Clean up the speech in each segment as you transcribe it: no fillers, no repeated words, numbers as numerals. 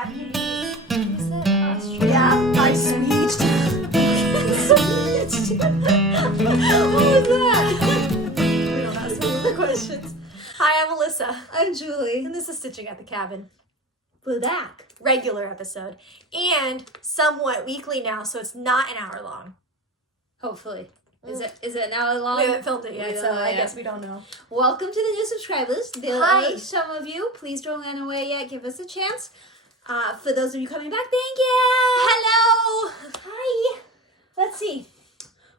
Happy New Was that Austrian? Yeah, I switched. What was that? We don't ask any more questions. Hi, I'm Alyssa, I'm Julie. and this is Stitching at the Cabin. We're back. Regular episode, and somewhat weekly now, so it's not an hour long. Hopefully. Is it an hour long? We haven't filmed it yet, so I yet. guess we don't know. Welcome to the new subscribers. There Hi. are some of you. Please don't run away yet. Give us a chance. For those of you coming back, thank you. Hello! Hi. Let's see.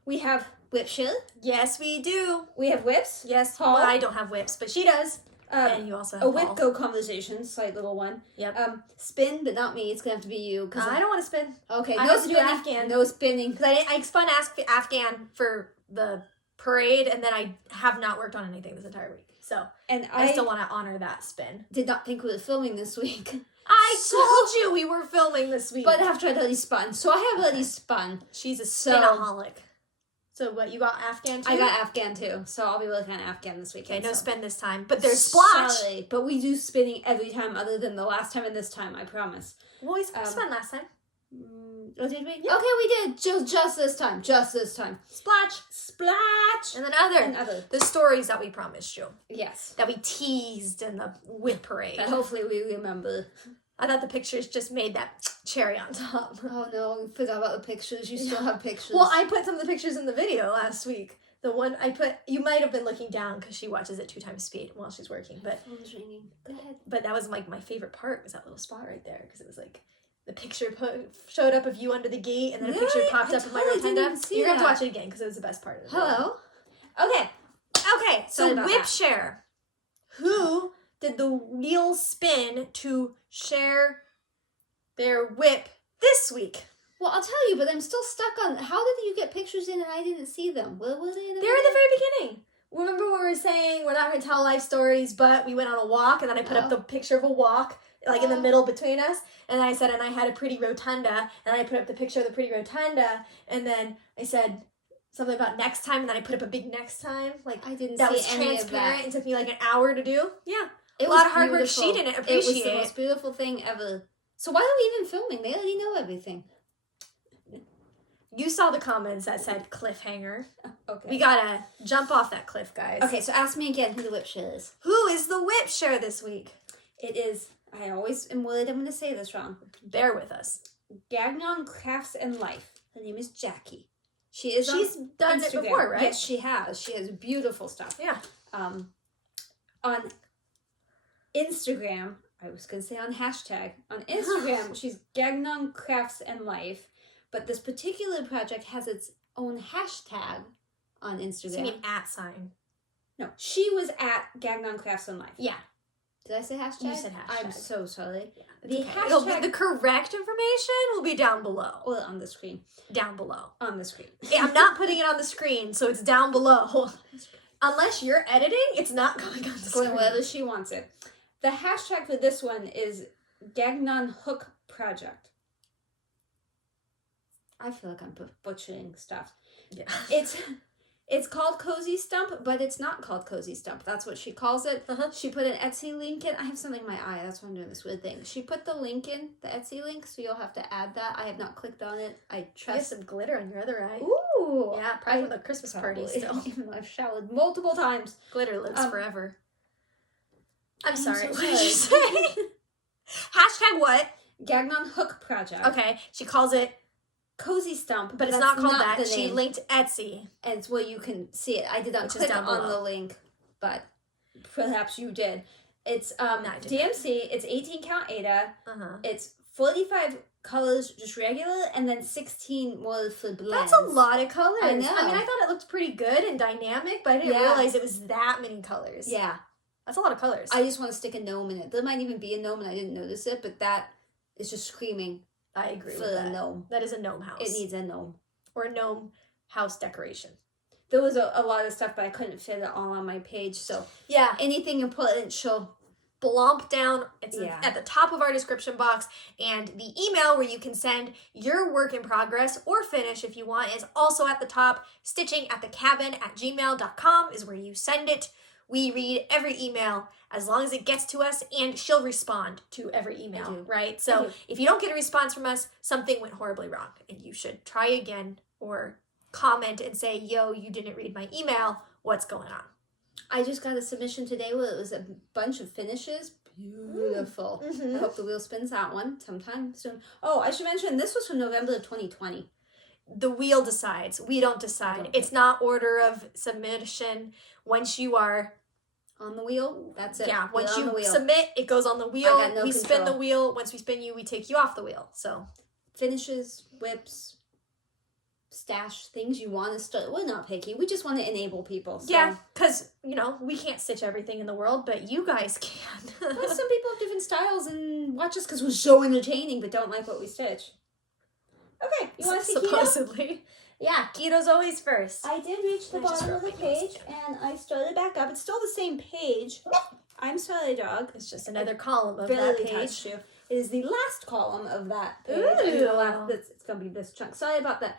We have WIP SHARE. Yes, we do. We have WIPs. Yes, Haul. well, I don't have whips, but she does. And you also have A WIP Haul. Go conversation, slight little one. Yep. Spin, but not me. It's gonna have to be you. Cause I don't want to spin. Okay, I no have to do spinning. Afghan. No spinning. Because I spun Afghan for the parade, and then I have not worked on anything this entire week. So And I still want to honor that spin. did not think we were filming this week. I told you we were filming this week. But after I'd already spun. So I have already spun. She's a So- spinaholic. So what, you got Afghan too? I got Afghan too. So I'll be working on Afghan this weekend. Okay, no so. spin this time. But there's Splotch. Sorry, but we do spinning every time other than the last time and this time, I promise. Well, we spun last time. Oh, did we? Yeah. Okay, we did. Just this time. Just this time. Splotch. Splotch! And then And other. the stories that we promised you. Yes. That we teased in the WIP parade. But hopefully we remember. I thought the pictures just made that cherry on top. Oh no, we forgot about the pictures. You still have pictures. Well, I put some of the pictures in the video last week. The one I put, you might have been looking down because she watches at 2 times speed while she's working. But Phone's ringing. Go ahead. But that was like my favorite part, was that little spot right there, because it was like the picture showed up of you under the gate, and then a picture Really? popped I up of my totally didn't rotunda. even see You're gonna have that. to watch it again because it was the best part of the video. Hello? Okay. Okay, so Sorry about WIP that. share. Who did the wheel spin to share their WIP this week? Well, I'll tell you, but I'm still stuck on how did you get pictures in and I didn't see them? Where were they in the They were at the very beginning. Remember when we were saying we're not going to tell life stories, but we went on a walk, and then I put up the picture of a walk, like in the middle between us, and I said, and I had a pretty rotunda, and I put up the picture of the pretty rotunda, and then I said something about next time, and then I put up a big next time, like I didn't that see was any of transparent. that. It took me like an hour to do. Yeah, It a was lot of hard work. beautiful. She didn't It was appreciate the most beautiful thing ever. So why are we even filming? They already know everything. You saw the comments that said cliffhanger. Okay. We gotta jump off that cliff, guys. Okay, so ask me again who the WIP share is. Who is the WIP share this week? It is, I always am worried I'm going to say this wrong. Bear with us. Gagnon Crafts and Life. Her name is Jackie. She's done it before, right? Yes, she has. She has beautiful stuff. Yeah. On Instagram, I was going to say on hashtag. On Instagram, she's Gagnon Crafts and Life. But this particular project has its own hashtag on Instagram. So you mean @ No, she was at Gagnon Crafts and Life. Yeah. Did I say hashtag? You said hashtag. I'm so sorry. Yeah, The the correct information will be down below. Or on the screen. Down below. On the screen. Yeah, I'm not putting it on the screen, so it's down below. Unless you're editing, it's not going on the Going screen. wherever she wants it. The hashtag for this one is Gagnon Hook Project. I feel like I'm butchering stuff. Yeah. It's called Cozy Stump, but it's not called Cozy Stump. That's what she calls it. She put an Etsy link in. I have something in my eye. That's why I'm doing this weird thing. She put the link in, the Etsy link, so you'll have to add that. I have not clicked on it. I You have trust. some glitter on your other eye. Ooh. Yeah, probably for the Christmas party still. Even though I've showered multiple times. Glitter lives forever. I'm so sorry. What sorry. did you say? Hashtag what? Gagnon Hook Project. Okay, she calls it, Cozy Stump, but it's that's not called that. the She name. linked Etsy. And it's where you can see it. I did not Which is click down on below. the link, but perhaps you did. It's I didn't. DMC. It's 18 count Aida. Uh-huh. It's 45 colors, just regular, and then 16 more for blends. That's a lot of colors. I know. I mean, I thought it looked pretty good and dynamic, but I didn't Yeah. realize it was that many colors. Yeah, That's a lot of colors. I just want to stick a gnome in it. There might even be a gnome, and I didn't notice it, but that is just screaming I agree for with a that. gnome. That is a gnome house. It needs a gnome. Or a gnome house decoration. There was a lot of stuff, but I couldn't fit it all on my page, so Yeah. anything important, she'll Blomp down. It's Yeah. at the top of our description box. And the email where you can send your work in progress or finish if you want is also at the top. StitchingAtTheCabin@gmail.com is where you send it. We read every email as long as it gets to us, and she'll respond to every email, right? I So do. if you don't get a response from us, something went horribly wrong, and you should try again or comment and say, yo, you didn't read my email. What's going on? I just got a submission today where it was a bunch of finishes. Beautiful. I hope the wheel spins that one sometime soon. Oh, I should mention this was from November of 2020. The wheel decides. We don't decide. It's not order of submission. Once you are on the wheel, that's it. Yeah, once you submit, it goes on the wheel. I got no we control. spin the wheel. Once we spin you, we take you off the wheel. So finishes, whips, stash, things you want to start. We're not picky. We just want to enable people. So. Yeah, because, you know, we can't stitch everything in the world, but you guys can. Well, some people have different styles and watch us because we're so entertaining, but don't like what we stitch. Okay, you want to see supposedly. Keto? Yeah. Keto's always first. I did reach the bottom of the page, and I started back up. It's still the same page. I'm Sorry Dog. It's just another column of Barely that page. touched you. It is the last column of that page. Ooh. It's going to be this chunk. Sorry about that.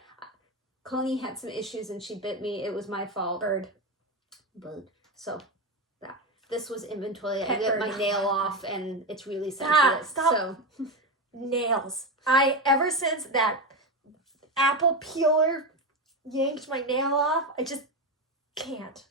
Coney had some issues, and she bit me. It was my fault. Bird. So, that. This was inventory. Pet I ripped bird. my nail off, and it's really sensitive. Stop. So, Nails. Ever since that apple peeler yanked my nail off, I just can't.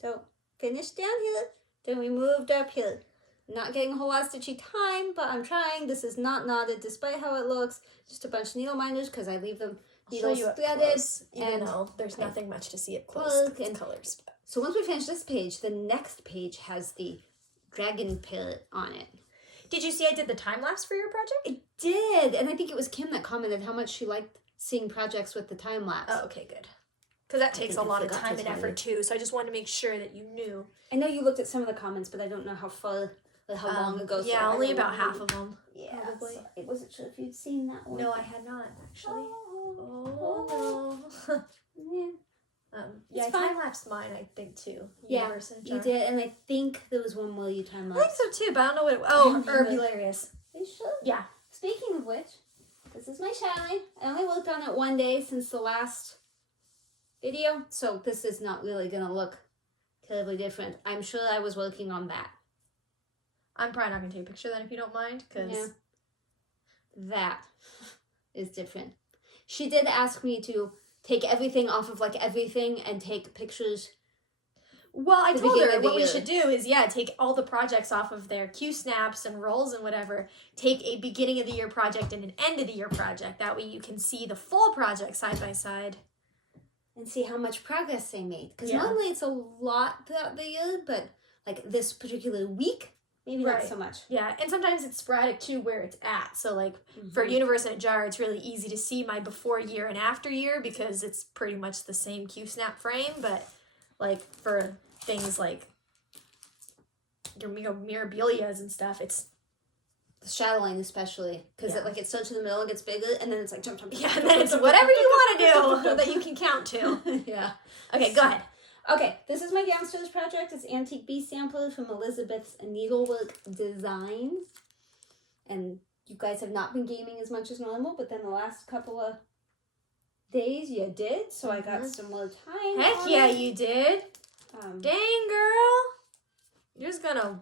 So, finished down here. Then we moved up here. Not getting a whole lot of stitchy time, but I'm trying. This is not knotted despite how it looks. Just a bunch of needle minders because I leave them needles threaded. Even though there's nothing much to see up close. And colors. So once we finish this page, the next page has the dragon parrot on it. Did you see I did the time lapse for your project? I did, and I think it was Kim that commented how much she liked seeing projects with the time lapse. Oh, okay, good. Because that takes a lot of time and effort too, so I just wanted to make sure that you knew. I know you looked at some of the comments, but I don't know how far, how long ago. Yeah, only about half of them. Yeah, probably. So I wasn't sure if you'd seen that one. No, I had not, actually. Oh no. Yeah, I time-lapsed mine, I think, too. Yeah, you did, and I think there was one more you time-lapsed. I think so, too, but I don't know what it was. Oh, Mirabilia. Are you sure? Yeah. Speaking of which, this is my Chatelaine. I only worked on it one day since the last video, so this is not really going to look terribly different. I'm sure I was working on that. I'm probably not going to take a picture then if you don't mind, because... That is different. She did ask me to take everything off of, everything and take pictures. Well, I told her what we should do is, take all the projects off of their Q-snaps and rolls and whatever. Take a beginning of the year project and an end of the year project. That way you can see the full project side by side. And see how much progress they made. Because normally it's a lot throughout the year, but, this particular week, maybe not so much. Yeah, and sometimes it's sporadic, too, where it's at. So, for Universe in a Jar, it's really easy to see my before year and after year because it's pretty much the same Q-snap frame. But, for things like your Mirabilias and stuff, it's... The Chatelaine especially, because it starts in the middle, it gets bigger, and then it's jump. Yeah, and then it's whatever you want to do that you can count to. Yeah. Okay, go ahead. Okay, this is my downstairs project. It's Antique Bee Sampler from Elizabeth's Needlework Designs. And you guys have not been gaming as much as normal, but then the last couple of days you did, so I got some more time. Heck yeah, you did. Dang, girl. You're just gonna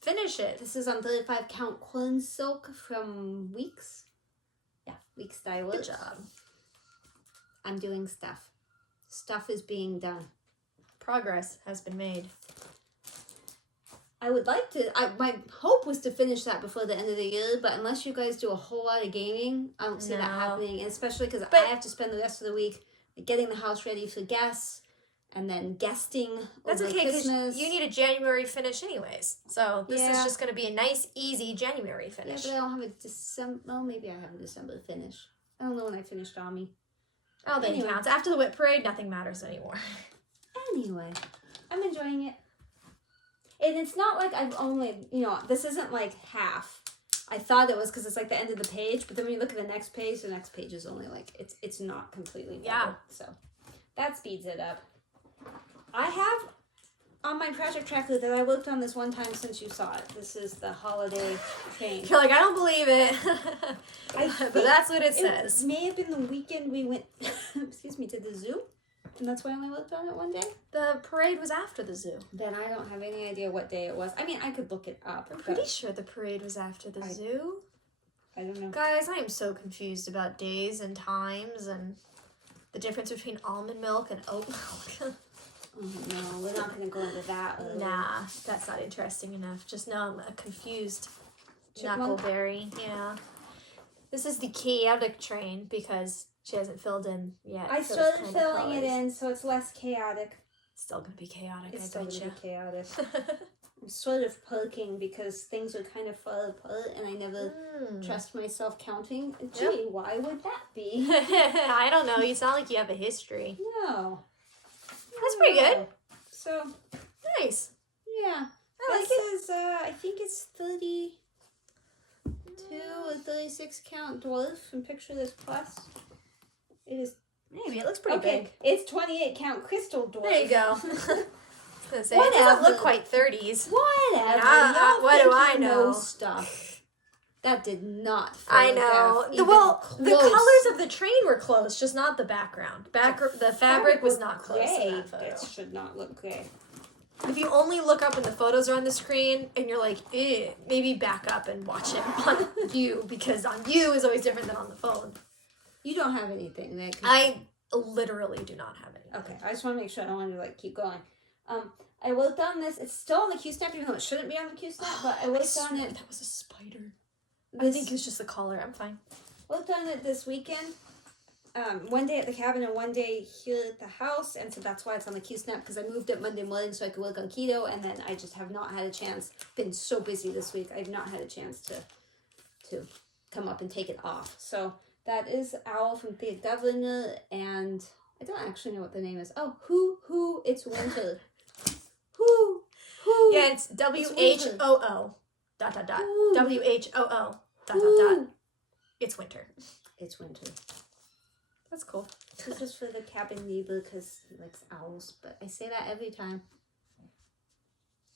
finish it. This is on 35 count corn silk from Weeks. Yeah, Weeks Dye Works. Good job. I'm doing stuff. Stuff is being done. Progress has been made. I would like to, my hope was to finish that before the end of the year, but unless you guys do a whole lot of gaming, I don't see that happening, and especially because I have to spend the rest of the week getting the house ready for guests, and then guesting That's over okay, because Christmas. you need a January finish anyways, so this is just going to be a nice, easy January finish. Yeah, but I don't have a December, well, maybe I have a December finish. I don't know when I finished Army. Oh, that counts. After the whip parade, nothing matters anymore. Anyway, I'm enjoying it. And it's not like I've only, this isn't half. I thought it was because it's the end of the page, but then when you look at the next page is only it's not completely double. Yeah. So that speeds it up. I have on my project tracker that I worked on this one time since you saw it. This is the holiday chain. You're like, I don't believe it. But that's what it says. It may have been the weekend we went, to the zoo. And that's why I only worked on it one day? The parade was after the zoo. Then I don't have any idea what day it was. I mean, I could look it up. I'm pretty sure the parade was after the zoo. I don't know. Guys, I am so confused about days and times and the difference between almond milk and oat milk. No, we're not going to go into that. Nah, that's not interesting enough. Just know I'm a confused Chipmunk? knuckleberry. Yeah. This is the chaotic train because she hasn't filled in yet. I so started it's kinda filling it closed. in so it's less chaotic. It's still going to be chaotic, It's I still bet going you. to be chaotic. I'm sort of poking because things are kind of fall apart and I never trust myself counting. Gee, why would that be? I don't know. You sound like you have a history. No. That's pretty good. So, Nice. yeah. I like it. This is, I think it's 32 or 36 count dwarf and picture this plus. It is. Maybe. It looks pretty Okay, big. it's 28 count crystal dwarf. There you go. I was gonna say, it Whatever. doesn't look quite 30s. Whatever. Yeah, what do I think you know? Stuff. That did not. I know. photograph Well, even the close. colors of the train were close, just not the background. The fabric was not close gray. in that photo. It should not look gray. If you only look up when the photos are on the screen and you're like, eh, maybe back up and watch it on you, because on you is always different than on the phone. You don't have anything that can... I literally do not have any. Okay, I just want to make sure I don't want to like keep going. I worked on this. It's still on the Q-snap, even though it shouldn't be on the Q-snap, but I worked on it. That was a spider. I think it was just the collar. I'm fine. Worked on it this weekend. One day at the cabin and one day here at the house, and so that's why it's on the Q-snap, because I moved it Monday morning so I could work on keto, and then I just have not had a chance. Been so busy this week, I've not had a chance to come up and take it off. So that is Owl from the Governor, and I don't actually know what the name is. Oh, who, it's winter. who. Yeah, it's WHOO. ... Ooh. WHOO. ... It's winter. It's winter. That's cool. This is for the cabin neighbor because he likes owls, but I say that every time.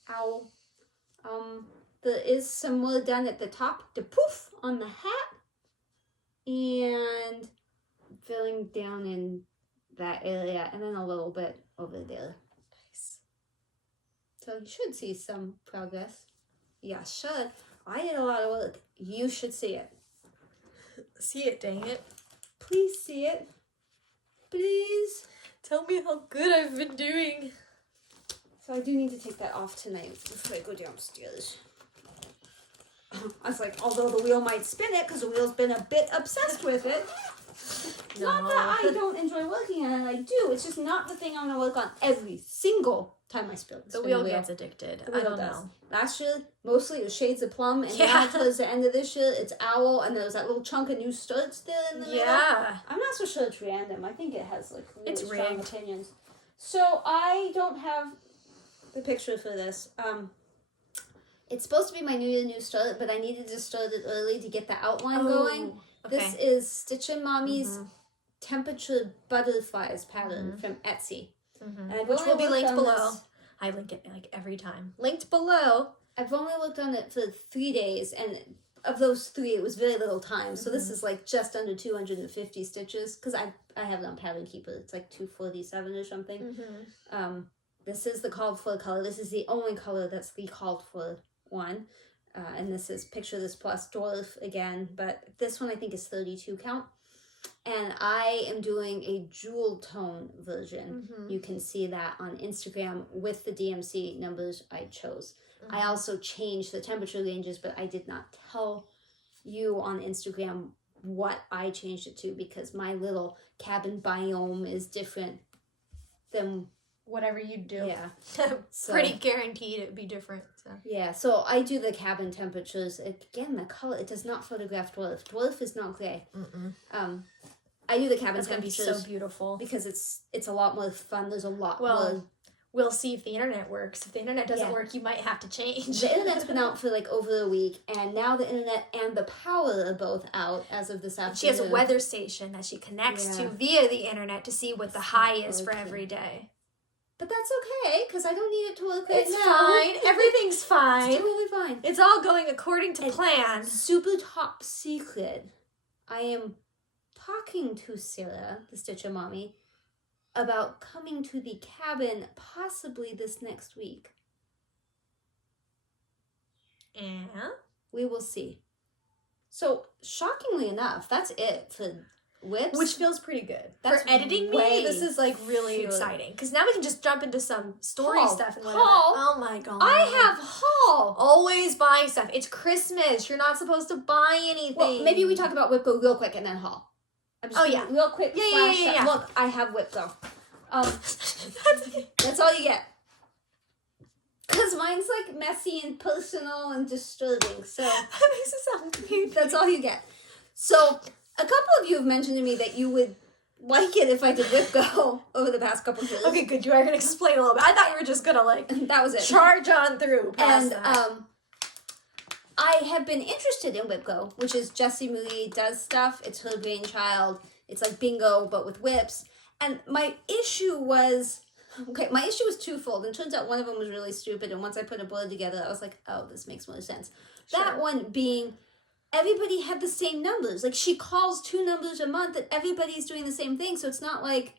Owl. There is some more done at the top, the poof on the hat, and filling down in that area, and then a little bit over there. Nice. So you should see some progress. Yeah, should. I did a lot of work. You should see it. See it, dang it. Please see it. Please. Tell me how good I've been doing. So I do need to take that off tonight before I go downstairs. I was like, although the wheel might spin it, because the wheel's been a bit obsessed with it. No. Not that I don't enjoy working on it, I do. It's just not the thing I'm going to work on every single time I spin The wheel gets addicted. The wheel I don't does. know. Last year, mostly it was Shades of Plum, and Yeah. now towards the end of this year, it's Owl, and there was that little chunk of new studs there in the middle. Yeah. I'm not so sure it's random. I think it has like really It's strong rigged. opinions. So I don't have the picture for this. It's supposed to be my New Year New Start, but I needed to start it early to get the outline going. Okay. This is Stitchin' Mommy's Temperature Butterflies pattern from Etsy. And I've Which only will be worked linked on below. this- I link it like every time. Linked below. I've only worked on it for 3 days, and of those 3, it was very little time. So this is like just under 250 stitches, because I have it on Pattern Keeper. It's like 247 or something. This is the called for color. This is the only color that's the called for one. And this is Picture This Plus Dwarf again, but this one I think is 32 count. And I am doing a jewel tone version. You can see that on Instagram with the DMC numbers I chose. I also changed the temperature ranges, but I did not tell you on Instagram what I changed it to, because my little cabin biome is different than Whatever you do. yeah. So, Pretty guaranteed it would be different. So. yeah, so I do the cabin temperatures. Again, the color, it does not photograph dwarf. Dwarf is not gray. I do the cabin It's gonna be temperatures so beautiful. because it's a lot more fun. There's a lot Well, more. we'll see if the internet works. If the internet doesn't Yeah. work, you might have to change. The internet's been out for like over a week, and now the internet and the power are both out as of this afternoon. She has a weather station that she connects to via the internet to see what the high is for every day. But that's okay, because I don't need it to work right It's now. fine. Everything's It's fine. totally fine. It's all going according to plan. Super top secret. I am talking to Sarah, the Stitcher Mommy, about coming to the cabin possibly this next week. Yeah. We will see. So, shockingly enough, that's it for WIPs. Which feels pretty good. That's for editing me, this is like really cute. exciting. Because now we can just jump into some story Haul. stuff and whatever. Haul. Oh my god. I have haul. Always buying stuff. It's Christmas. You're not supposed to buy anything. Well, maybe we talk about WIP Go real quick and then haul. I'm just gonna real quick flash that. Look, I have WIP Go. That's all you get. Because mine's like messy and personal and disturbing. So that makes it sound cute. That's all you get. So a couple of you have mentioned to me that you would like it if I did WIP Go over the past couple of years. Okay, good. You are going to explain a little bit. I thought you were just going to like that was it. Charge on through. And I have been interested in WIP Go, which is Jessie Moody does stuff. It's her brainchild. It's like bingo, but with whips. And my issue was twofold. And it turns out one of them was really stupid. And once I put a board together, I was like, oh, this makes more sense. Sure. That one being, everybody had the same numbers. Like, she calls 2 numbers a month and everybody's doing the same thing. So it's not like...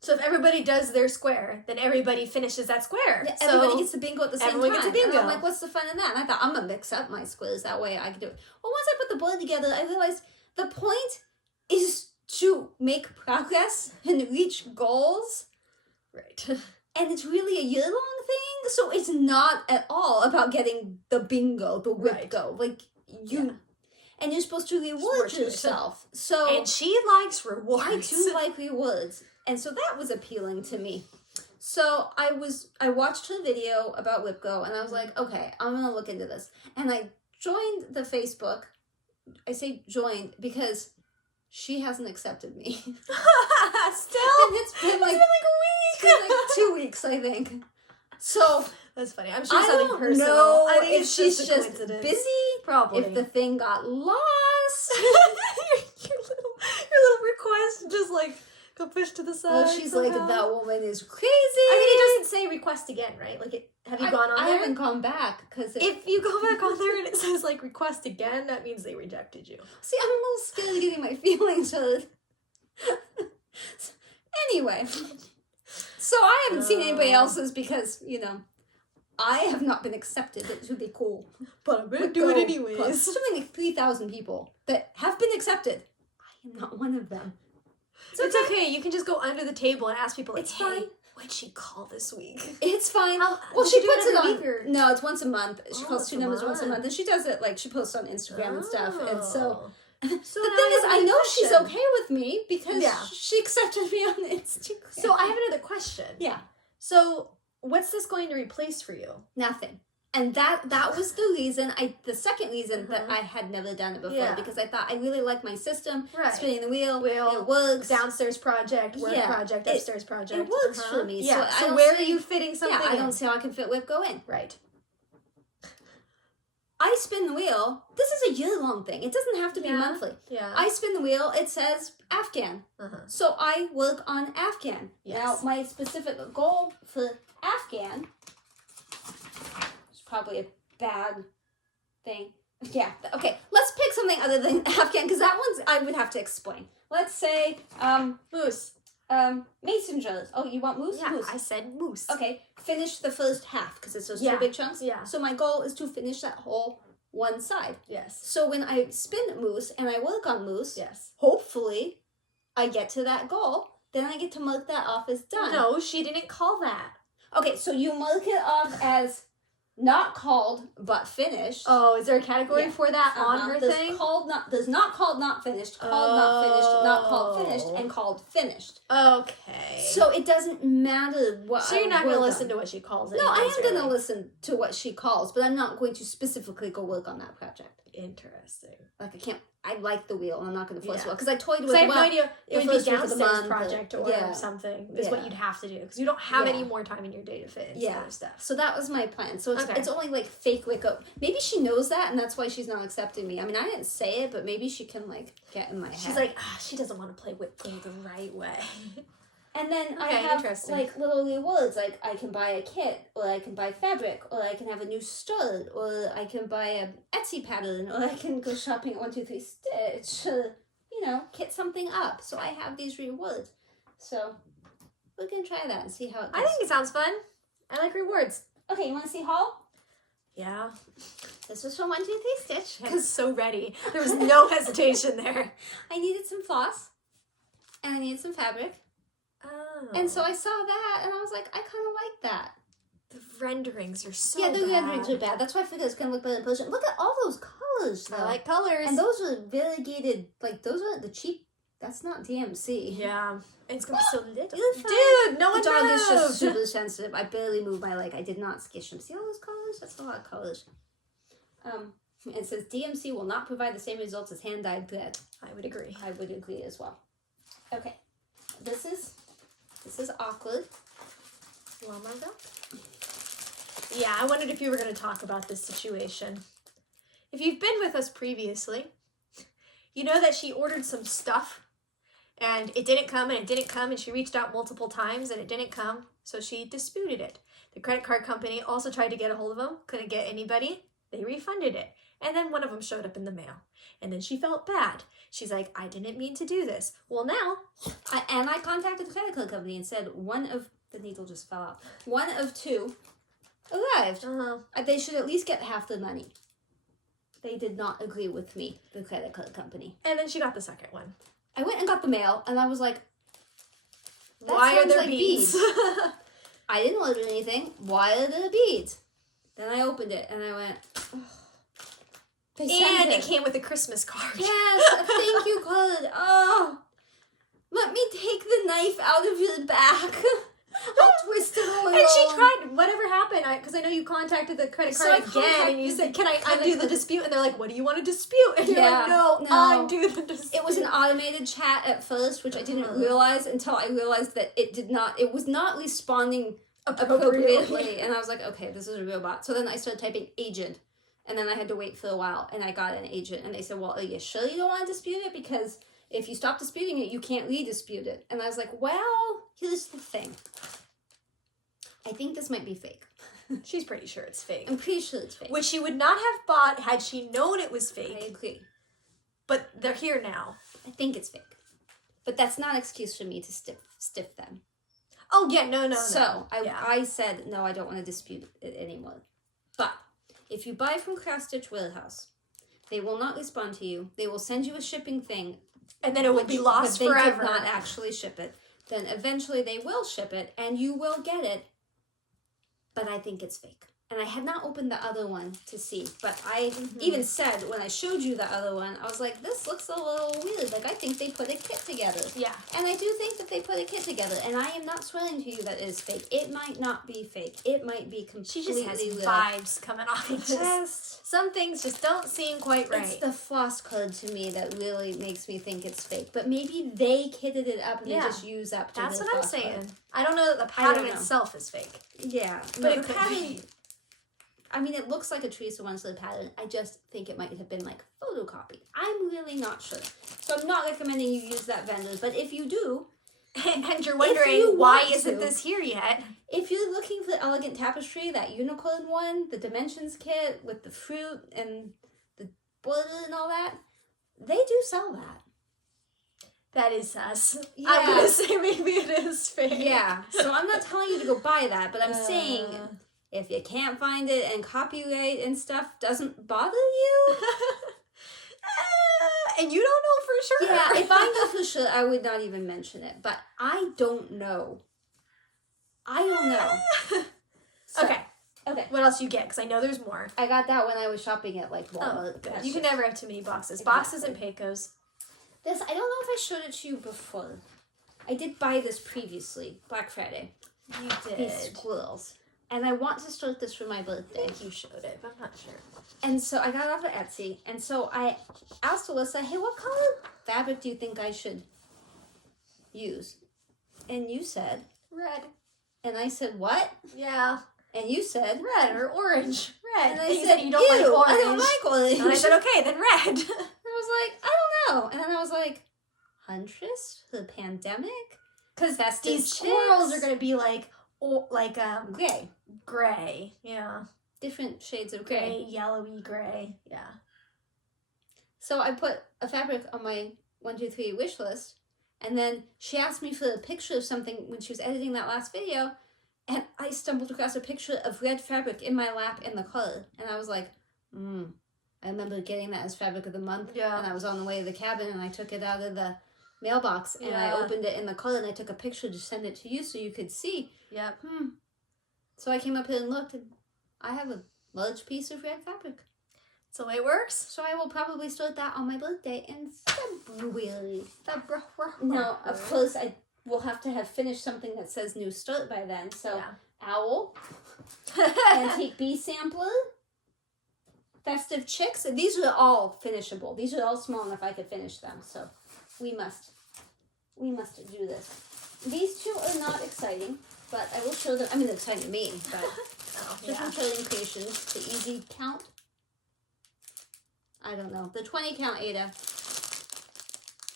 So if everybody does their square, then everybody finishes that square. Yeah, everybody gets the bingo at the same time. Everyone gets a bingo. And I'm like, what's the fun in that? And I thought, I'm going to mix up my squares. That way I can do it. Well, once I put the board together, I realized the point is to make progress and reach goals. Right. And it's really a year-long thing, so it's not at all about getting the bingo, the WIP Go. Like, and you're supposed to reward yourself. So, and she likes rewards. I do like rewards. And so that was appealing to me. So I watched her video about WIP Go, and I was like, okay, I'm going to look into this. And I joined the Facebook. I say joined because she hasn't accepted me. Still? And it's been like a week. It's been like 2 weeks, I think. So that's funny. I'm sure something personal. No, I think if she's just busy. Probably. If the thing got lost. your little request just like got pushed to the side. Well, she's somehow. Like, that woman is crazy. I mean, it doesn't say request again, right? Like, have you gone on there? I haven't gone back because if you go back on there and it says like request again, that means they rejected you. See, I'm a little scared of getting my feelings hurt. Anyway, so I haven't seen anybody else's because, you know, I have not been accepted. It would be cool. But I'm going to do it anyways. There's something like 3,000 people that have been accepted. I am not one of them. It's okay. You can just go under the table and ask people, like, it's hey, fine. what'd she call this week? It's fine. Well, she puts it on. Week or... No, it's once a month. She calls 2 numbers once a month. month. And she does it, like, she posts on Instagram and stuff. And so... So the thing is, I know she's okay with me because she accepted me on Instagram. So I have another question. Yeah. So what's this going to replace for you? Nothing. And that was the reason, the second reason that I had never done it before, because I thought I really like my system, spinning the wheel, it works. Downstairs project, work project, upstairs project. It works for me. Yeah. So where are you fitting something I don't see how I can fit WIP Go in. Right. I spin the wheel. This is a year-long thing. It doesn't have to be monthly. Yeah. I spin the wheel. It says Afghan. So I work on Afghan. Yes. Now, my specific goal for Afghan is probably a bad thing. Yeah. Okay. Let's pick something other than Afghan because that one's I would have to explain. Let's say moose. Mason jars. Oh, you want moose? Yeah, moose. I said moose. Okay, finish the first half because it's those 2 big chunks. Yeah. So my goal is to finish that whole one side. Yes. So when I spin moose and I work on moose, yes, hopefully I get to that goal. Then I get to mark that off as done. No, she didn't call that. Okay, so you mark it off as not called but finished. Oh, is there a category for that on her there's thing? There's not called not finished, called not finished, not called finished, and called finished. Okay. So it doesn't matter what. So you're not going to listen to what she calls it. No, I am going to listen to what she calls, but I'm not going to specifically go work on that project. Interesting. Like I like the wheel, and I'm not going to force the wheel because I toyed with. I have no idea it would be downstairs project or something is what you'd have to do because you don't have any more time in your day to fit into other stuff. So that was my plan. So it's only like fake wake up. Maybe she knows that, and that's why she's not accepting me. I mean, I didn't say it, but maybe she can like get in my head. She's like, she doesn't want to play WIP Go the right way. And then I have like little rewards, like I can buy a kit, or I can buy fabric, or I can have a new stud, or I can buy a Etsy pattern, or I can go shopping at 1, 2, 3 Stitch, you know, kit something up. So I have these rewards. So we're gonna try that and see how it goes. I think it sounds fun. I like rewards. Okay, you want to see haul? Yeah. This was from 1, 2, 3 Stitch. I was so ready. There was no hesitation there. I needed some floss, and I needed some fabric. Oh. And so I saw that, and I was like, I kind of like that. The renderings are so Yeah, the bad. renderings are bad. That's why I figured it's going to look better in person. Look at all those colors, though. I like colors. And those are variegated, like, those aren't the cheap, that's not DMC. Yeah. It's going to be so little. You're fine. Dude, no one The dog is just moved. super sensitive. I barely moved my leg. I did not skish him. See all those colors? That's a lot of colors. It says DMC will not provide the same results as hand-dyed thread. I would agree. I would agree as well. Okay. This is awkward. Lomarga? Yeah, I wondered if you were going to talk about this situation. If you've been with us previously, you know that she ordered some stuff and it didn't come and it didn't come and she reached out multiple times and it didn't come, so she disputed it. The credit card company also tried to get a hold of them, couldn't get anybody. They refunded it. And then one of them showed up in the mail. And then she felt bad. She's like, I didn't mean to do this. Well, now... I contacted the credit card company and said the needle just fell out. 1 of 2 arrived. They should at least get half the money. They did not agree with me, the credit card company. And then she got the second one. I went and got the mail, and I was like, why are there like beads? I didn't order anything. Why are there beads? Then I opened it, and I went, oh. And it came with a Christmas card. Yes, a thank you card. Oh, let me take the knife out of your back. I'll twist it all along. And she tried, whatever happened, because I know you contacted the credit card again, and you said, can I undo the dispute? And they're like, what do you want to dispute? And you're like, no, undo the dispute. It was an automated chat at first, which I didn't realize until I realized that it was not responding appropriately. And I was like, okay, this is a real bot. So then I started typing agent, and then I had to wait for a while, and I got an agent, and they said, well, are you sure you don't want to dispute it? Because if you stop disputing it, you can't re-dispute it. And I was like, well, here's the thing. I think this might be fake. She's pretty sure it's fake. I'm pretty sure it's fake. Which she would not have bought had she known it was fake. I agree. But they're here now. I think it's fake. But that's not an excuse for me to stiff them. Oh, yeah, no. So, I said, no, I don't want to dispute it anymore. But if you buy from Craft Stitch Warehouse, they will not respond to you. They will send you a shipping thing. And then it will be lost forever. They forever. did not actually ship it. Then eventually they will ship it, and you will get it. But I think it's fake. And I had not opened the other one to see. But I even said, when I showed you the other one, I was like, this looks a little weird. Like, I think they put a kit together. Yeah. And I do think that they put a kit together. And I am not swearing to you that it is fake. It might not be fake. It might be completely She just has vibes coming off of this. Some things just don't seem quite right. It's the floss code to me that really makes me think it's fake. But maybe they kitted it up and they just use that particular That's what I'm saying. saying. I don't know that the pattern itself is fake. Yeah. But no, it the could pattern... be. I mean, it looks like a Teresa Winslow pattern. I just think it might have been, like, photocopied. I'm really not sure. So I'm not recommending you use that vendor. But if you do... and you're wondering, why isn't this here yet? If you're looking for the Elegant Tapestry, that unicorn one, the Dimensions kit with the fruit and the border and all that, they do sell that. That is sus. Yeah. I'm going to say maybe it is fake. Yeah. So I'm not telling you to go buy that, but I'm saying... If you can't find it and copyright and stuff doesn't bother you... and you don't know for sure. Yeah, if I knew for sure, I would not even mention it. But I don't know. I don't know. So, okay. What else you get? Because I know there's more. I got that when I was shopping at, like, Walmart. Oh, you can never have too many boxes. Exactly. Boxes and Pecos. This, I don't know if I showed it to you before. I did buy this previously, Black Friday. You did. These squirrels. And I want to start this for my birthday. I think you showed it, but I'm not sure. And so I got it off of Etsy. And so I asked Alyssa, hey, what color fabric do you think I should use? And you said... Red. And I said, what? Yeah. And you said... Red or orange. Red. And I said, you don't like orange. I don't like orange. And I said, okay, then red. And I was like, I don't know. And then I was like, Huntress? The pandemic? Because these squirrels are going to be like... Gray, yeah. Different shades of gray. Yellowy gray, yeah. So I put a fabric on my 1, 2, 3 wish list, And then she asked me for a picture of something when she was editing that last video, and I stumbled across a picture of red fabric in my lap in the color. And I was like, I remember getting that as fabric of the month. Yeah. And I was on the way to the cabin, and I took it out of the mailbox, and I opened it in the color, and I took a picture to send it to you so you could see. Yep. So I came up here and looked, and I have a large piece of red fabric. That's the way it works. So I will probably start that on my birthday in February. Now, of course, I will have to have finished something that says new start by then. So, owl, antique bee sampler, festive chicks. These are all finishable. These are all small enough I could finish them. So we must do this. These two are not exciting, but I will show them. I mean, they're exciting to me, but different coding creations. The easy count. I don't know. The 20 count aida.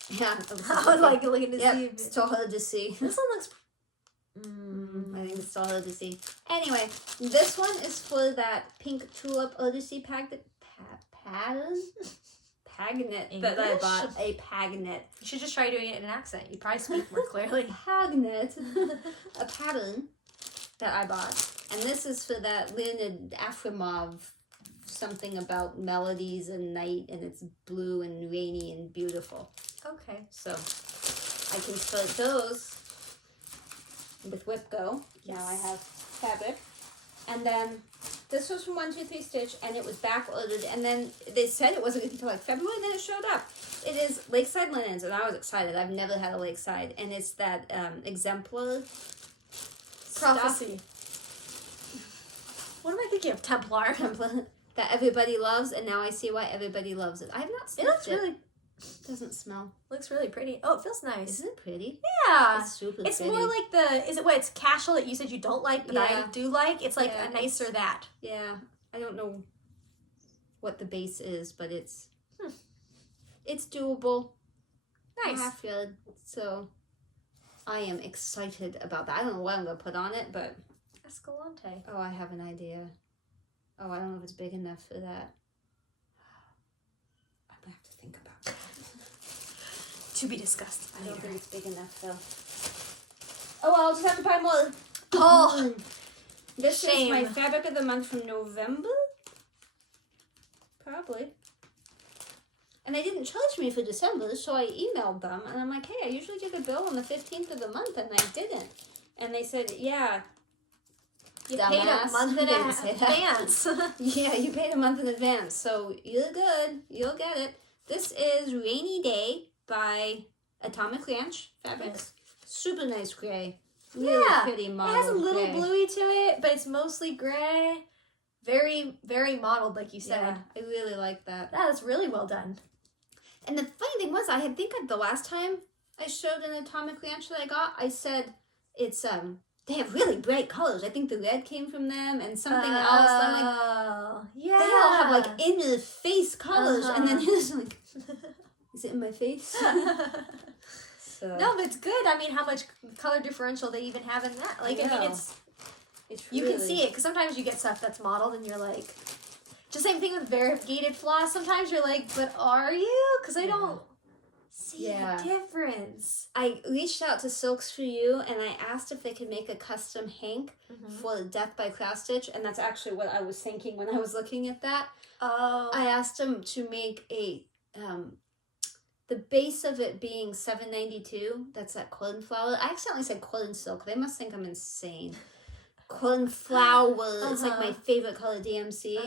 Yeah. I was like looking to see. It's still hard to see. This one looks... I think it's still hard to see. Anyway, this one is for that pink tulip Odyssey pattern? Pagnet that I bought. A pagnet. You should just try doing it in an accent. You probably speak more clearly. Pagnet. A pattern that I bought. And this is for that Leonid Afrimov something about melodies and night, and it's blue and rainy and beautiful. Okay. So I can start those with WIP Go. Yes. Now I have fabric. And then this was from 123 Stitch, and it was back ordered, and then they said it wasn't until like February, then it showed up. It is Lakeside Linens, and I was excited. I've never had a Lakeside, and it's that exemplar Prophecy. What am I thinking of? Templar. Templar that everybody loves, and now I see why everybody loves it. I have not sniffed it. Really doesn't smell. Looks really pretty. Oh, it feels nice. Isn't it pretty? Yeah. It's super It's pretty. more like the, is it what, it's casual that you said you don't like, but I do like? It's like a nicer that. Yeah. I don't know what the base is, but it's it's doable. Nice. Half yard. So I am excited about that. I don't know what I'm going to put on it, but... Escalante. Oh, I have an idea. Oh, I don't know if it's big enough for that. I'm going to have to think about that. To be discussed. I don't think it's big enough, though. Oh, well, I'll just have to buy more. Oh, this shame. is my fabric of the month from November? Probably. And they didn't charge me for December, so I emailed them. And I'm like, hey, I usually get a bill on the 15th of the month, and I didn't. And they said, yeah. You paid a month in advance. Yeah, you paid a month in advance, so you're good. You'll get it. This is Rainy Day by Atomic Ranch Fabrics. Super nice gray. Really pretty model. It has a little gray. bluey to it, but it's mostly gray. Very, very modeled, like you said. Yeah, I really like that. That is really well done. And the funny thing was, I think the last time I showed an Atomic Ranch that I got, I said it's they have really bright colors. I think the red came from them and something else. I'm like, yeah. They all have like in the face colors, and then it's like, is it in my face? So. No, but it's good. I mean, how much color differential they even have in that? Like, I mean, it's you really... can see it because sometimes you get stuff that's modeled and you're like, just same thing with variegated floss. Sometimes you're like, but are you? Because I don't see a difference. I reached out to Silks for You and I asked if they could make a custom hank for Death by Cross Stitch, and that's actually what I was thinking when I was looking at that. Oh. I asked them to make a the base of it being $7.92. That's that cornflower. I accidentally said corn silk. They must think I'm insane. Cornflower. It's like my favorite color, DMC.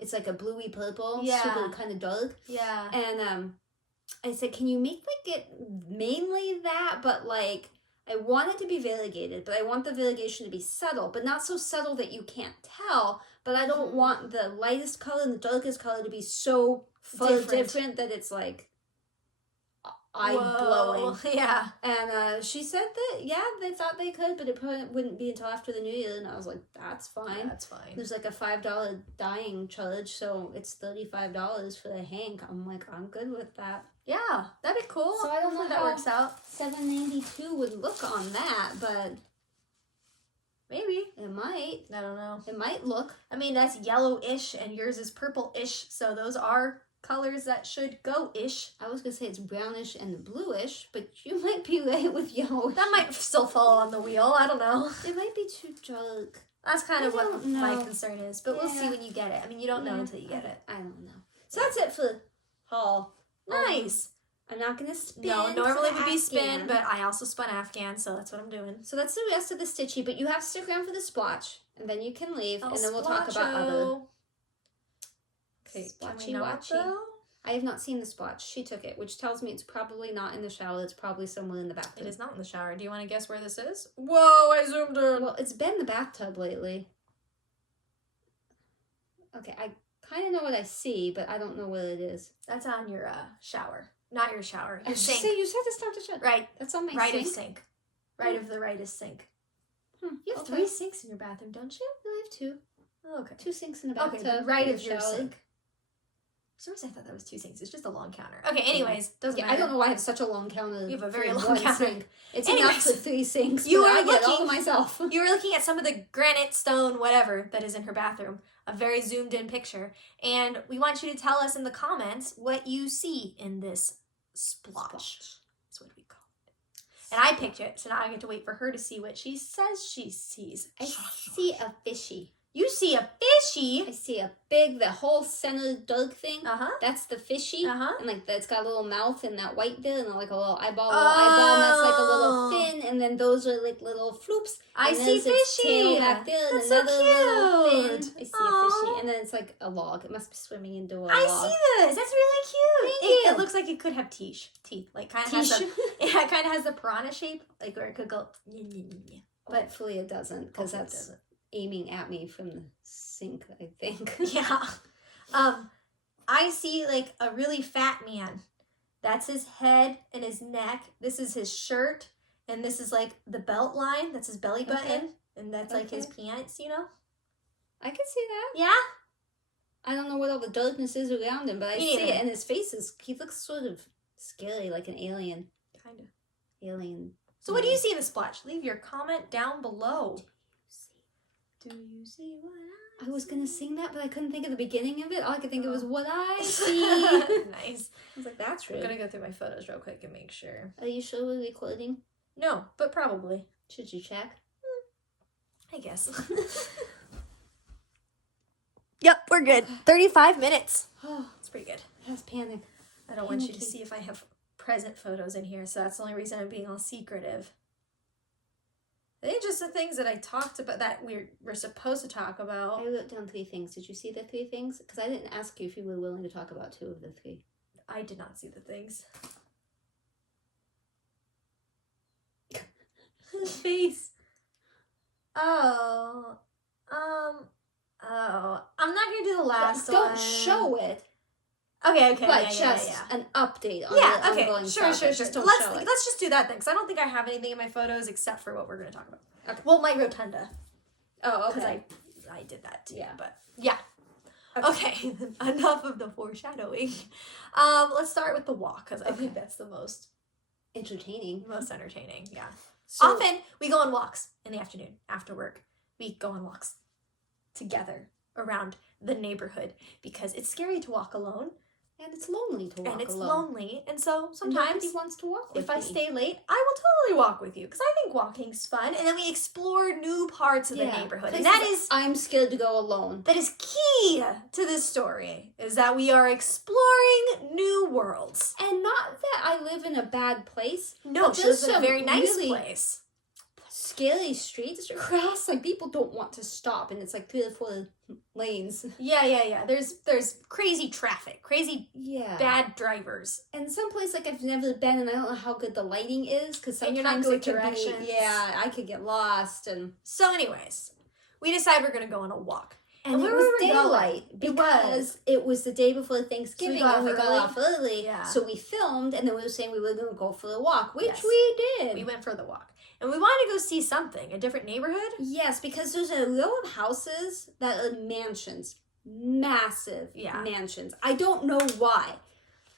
It's like a bluey purple. Super kind of dark. Yeah. And I said, can you make like it mainly that, but like I want it to be variegated, but I want the variegation to be subtle, but not so subtle that you can't tell. But I don't want the lightest color and the darkest color to be so far different that it's like eye-blowing. Yeah. And she said that, yeah, they thought they could, but it probably wouldn't be until after the new year. And I was like, that's fine. That's fine. There's like a $5 dyeing charge, so it's $35 for the hank. I'm like, I'm good with that. Yeah, that'd be cool. So I don't know how that works out. $7.92 would look on that, but maybe it might. I don't know. It might look. I mean, that's yellowish, and yours is purple-ish, so those are colors that should go-ish. I was gonna say it's brownish and bluish, but you might be right with yellow. That might still fall on the wheel. I don't know. It might be too dark. That's kind of what my know. concern is. But we'll see when you get it. I mean, you don't know until you get it. I don't know. So that's it for haul. Nice. I'm not gonna spin. No, normally it would be Afghan. spin, but I also spun Afghan, so that's what I'm doing. So that's the rest of the stitchy, but you have to stick around for the splotch, and then you can leave, Oh, and then we'll talk about other. Okay, Can we splotchy not, watchy. though? I have not seen the splotch. She took it, which tells me it's probably not in the shower. It's probably somewhere in the bathtub. It is not in the shower. Do you want to guess where this is? Whoa, I zoomed in. Well, it's been the bathtub lately. Okay, I kind of know what I see, but I don't know what it is. That's on your shower. Not your shower. Your sink. You said it's time to shut. Right. That's on my Right sink. of sink. Right of the right is sink. You have Okay. 3 sinks in your bathroom, don't you? No, I have 2. Oh, okay. 2 sinks in the Okay, bathtub. the right and of a your shower. sink. For some reason I thought that was 2 sinks. It's just a long counter. Okay, anyways, doesn't Yeah, matter. I don't know why I have such a long counter. You have a very for long one counter. Sink. It's Anyways, enough for 3 sinks. you but were I get it all looking- to myself. You were looking at some of the granite, stone, whatever that is in her bathroom. A very zoomed in picture. And we want you to tell us in the comments what you see in this splotch. That's what we call it. And I picked it, so now I get to wait for her to see what she says she sees. I see a fishy. You see a fishy. I see a big, the whole center dark thing. Uh-huh. That's the fishy. Uh-huh. And like that's got a little mouth and that white bit and like a little eyeball, and that's like a little fin, and then those are like little floops. I and see there's its fishy. tail back there, and That's so another little fin. cute. I see a Aw. fishy, and then it's like a log. It must be swimming into a log. I see this. That's really cute. Thank you. It looks like it could have teeth. Like kind of has a, yeah, it kind of has the piranha shape, like where it could go. But hopefully it doesn't, because Hopefully it that's doesn't. aiming at me from the sink, I think. Yeah. I see like a really fat man. That's his head and his neck. This is his shirt, and this is like the belt line. That's his belly button, Okay. and that's like his pants. You know? I can see that. Yeah. I don't know what all the darkness is around him, but I Me see neither. it, and his face is, he looks sort of scary, like an alien. Kind of. Alien. So what do you see in the splotch? Leave your comment down below. Do you see what I was gonna sing that, but I couldn't think of the beginning of it. All I could think of was what I see. Nice. I was like, that's I'm rude. gonna go through my photos real quick and make sure. Are you sure we're recording? No, but probably. Should you check? I guess. Yep, we're good. 35 minutes. Oh, That's pretty good. I was panic. I don't want you to Panicky. see if I have present photos in here, so that's the only reason I'm being all secretive. I think just the things that I talked about that we're supposed to talk about. I wrote down 3 things. Did you see the 3 things? Because I didn't ask you if you were willing to talk about 2 of the 3. I did not see the things. His face. Oh. I'm not gonna do the last one. Don't show it, Okay, but yeah, just yeah. an update on Yeah, the okay, ongoing sure. progress. Just don't let's show it. let's just do that then, because I don't think I have anything in my photos except for what we're going to talk about. Okay. Well, my rotunda, Oh, because okay. I did that too. Yeah. But yeah. Okay. Enough of the foreshadowing. Let's start with the walk, because I think that's the most Entertaining. entertaining. Yeah. So, Often we go on walks in the afternoon after work. We go on walks together around the neighborhood because it's scary to walk alone. and it's lonely to walk And it's alone. lonely, and so And sometimes nobody wants to walk with if I me. stay late, I will totally walk with you because I think walking's fun. And then we explore new parts of the neighborhood, and I'm scared to go alone. that is key to this story. Is that we are exploring new worlds. And not that I live in a bad place. No, But she lives in a there's very some nice really place. Scary streets to cross. Like people don't want to stop, and it's like 3 or 4 lanes. Yeah. There's crazy traffic, crazy Yeah. bad drivers. And someplace like I've never been, and I don't know how good the lighting is because And sometimes you're not good it with could directions. be. Yeah, I could get lost, and So, anyways, we decide we're gonna go on a walk. and And it where was were we going? daylight because it was the day before Thanksgiving, got and we off got early? off early. Yeah. So we filmed, and then we were saying we were going to go for a walk, which Yes. we did. We went for the walk. And we wanted to go see something, a different neighborhood. Yes, because there's a row of houses that are mansions. Massive mansions. I don't know why.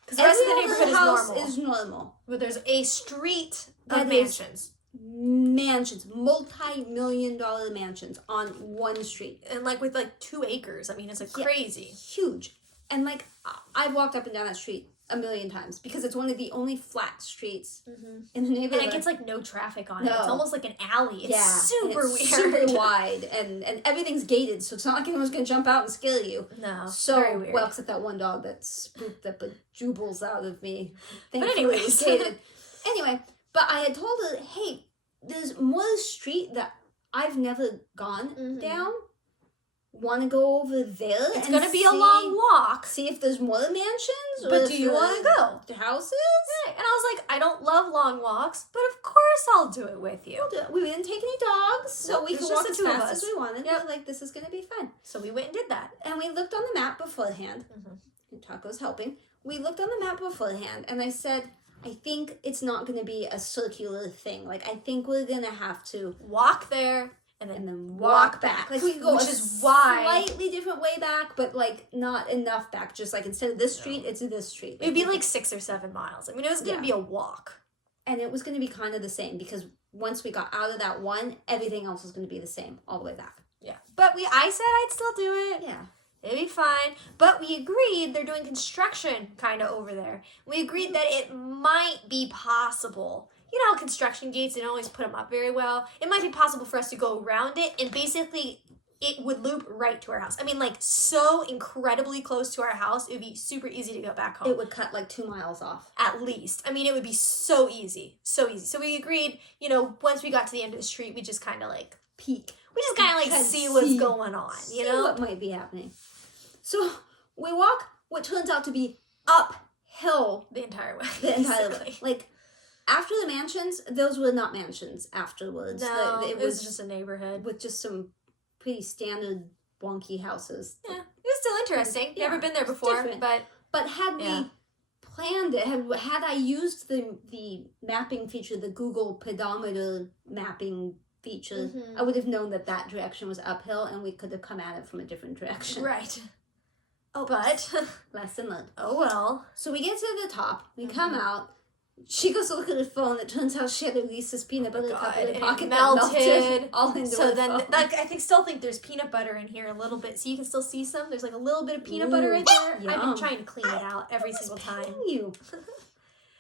Because the rest of the Every neighborhood other is house normal. is normal. But there's a street of That is- mansions. Mansions, multi-million-dollar mansions on one street. And like with like 2 acres. I mean, it's like crazy. Huge. And like I've walked up and down that street a million times because it's one of the only flat streets in the neighborhood. And it gets like no traffic on it. It's almost like an alley. It's super it's weird. Super wide, and everything's gated, so it's not like anyone's gonna jump out and scare you. No, so very weird. Well, except that one dog that spooked the bejubals out of me. But anyways, it was gated. Anyway, but I had told her, hey, there's more street that I've never gone down. Want to go over there? It's gonna be a long walk. See if there's more mansions. But do you want to go? The houses? Right. And I was like, I don't love long walks, but of course I'll do it with you. We didn't take any dogs, so we could walk as fast as we wanted. Yep. Like, this is gonna be fun. So we went and did that. And we looked on the map beforehand. Taco's helping. We looked on the map beforehand, and I said, I think it's not gonna be a circular thing. Like, I think we're gonna have to walk there. And then walk back. Like, we could go which is why slightly different way back, but like not enough back. Just like instead of this street, it's this street. It'd be like 6 or 7 miles. I mean, it was going to be a walk. And it was going to be kind of the same because once we got out of that one, everything else was going to be the same all the way back. Yeah. But I said I'd still do it. Yeah. It'd be fine. But we agreed they're doing construction kind of over there. We agreed that it might be possible. You know how construction gates, they don't always put them up very well. It might be possible for us to go around it, and basically it would loop right to our house. I mean, like, so incredibly close to our house, it would be super easy to go back home. It would cut like 2 miles off. At least. I mean, it would be so easy. So easy. So we agreed, you know, once we got to the end of the street, we just kind of like peek. We just kind of like see what's going on, you know? What might be happening. So we walk what turns out to be uphill. The entire way. The entire way. Like, after the mansions, those were not mansions afterwards. No, it was just a neighborhood. With just some pretty standard wonky houses. Yeah, it was still interesting. Yeah, never been there before, but had we planned it, had I used the mapping feature, the Google pedometer mapping feature, I would have known that direction was uphill, and we could have come at it from a different direction. Right. Oh, but lesson learned. Oh well. So we get to the top. We come out. She goes to look at her phone. It turns out she had Elisa's peanut butter cup in her pocket that melted all into so her then, phone. like, I still think there's peanut butter in here a little bit, so you can still see some. There's like a little bit of peanut butter right there. Yum. I've been trying to clean it out every single time. You.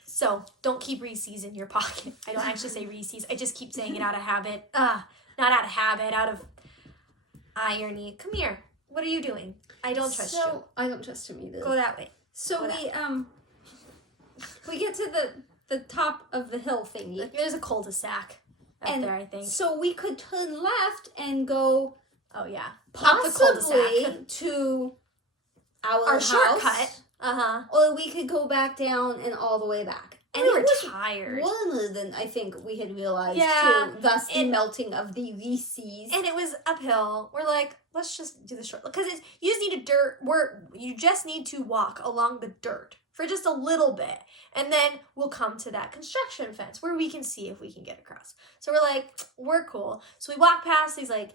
So don't keep Reese's in your pocket. I don't actually say Reese's. I just keep saying it out of habit. Not out of habit, out of irony. Come here. What are you doing? I don't trust you. I don't trust him either. Go that way. So we get to the top of the hill thingy. There's a cul-de-sac up there, I think. So we could turn left and go. Oh yeah, possibly to our house. Shortcut. Or we could go back down and all the way back. And we were tired. Warmer than I think we had realized. Yeah, too. Thus the melting of the Reese's. And it was uphill. We're like, let's just do the short because you just need to walk along the dirt for just a little bit, and then we'll come to that construction fence where we can see if we can get across. So we're like, we're cool. So we walk past these like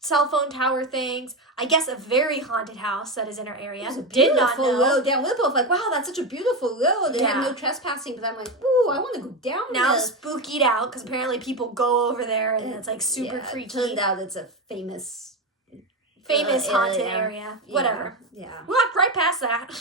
cell phone tower things. I guess a very haunted house that is in our area. Did not know. Road down. We're both like, wow, that's such a beautiful road. They have no trespassing. But I'm like, ooh, I want to go down now there. Spookied out because apparently people go over there and it's like super creepy. Turned out it's a famous haunted area. Whatever. Yeah. We walked right past that.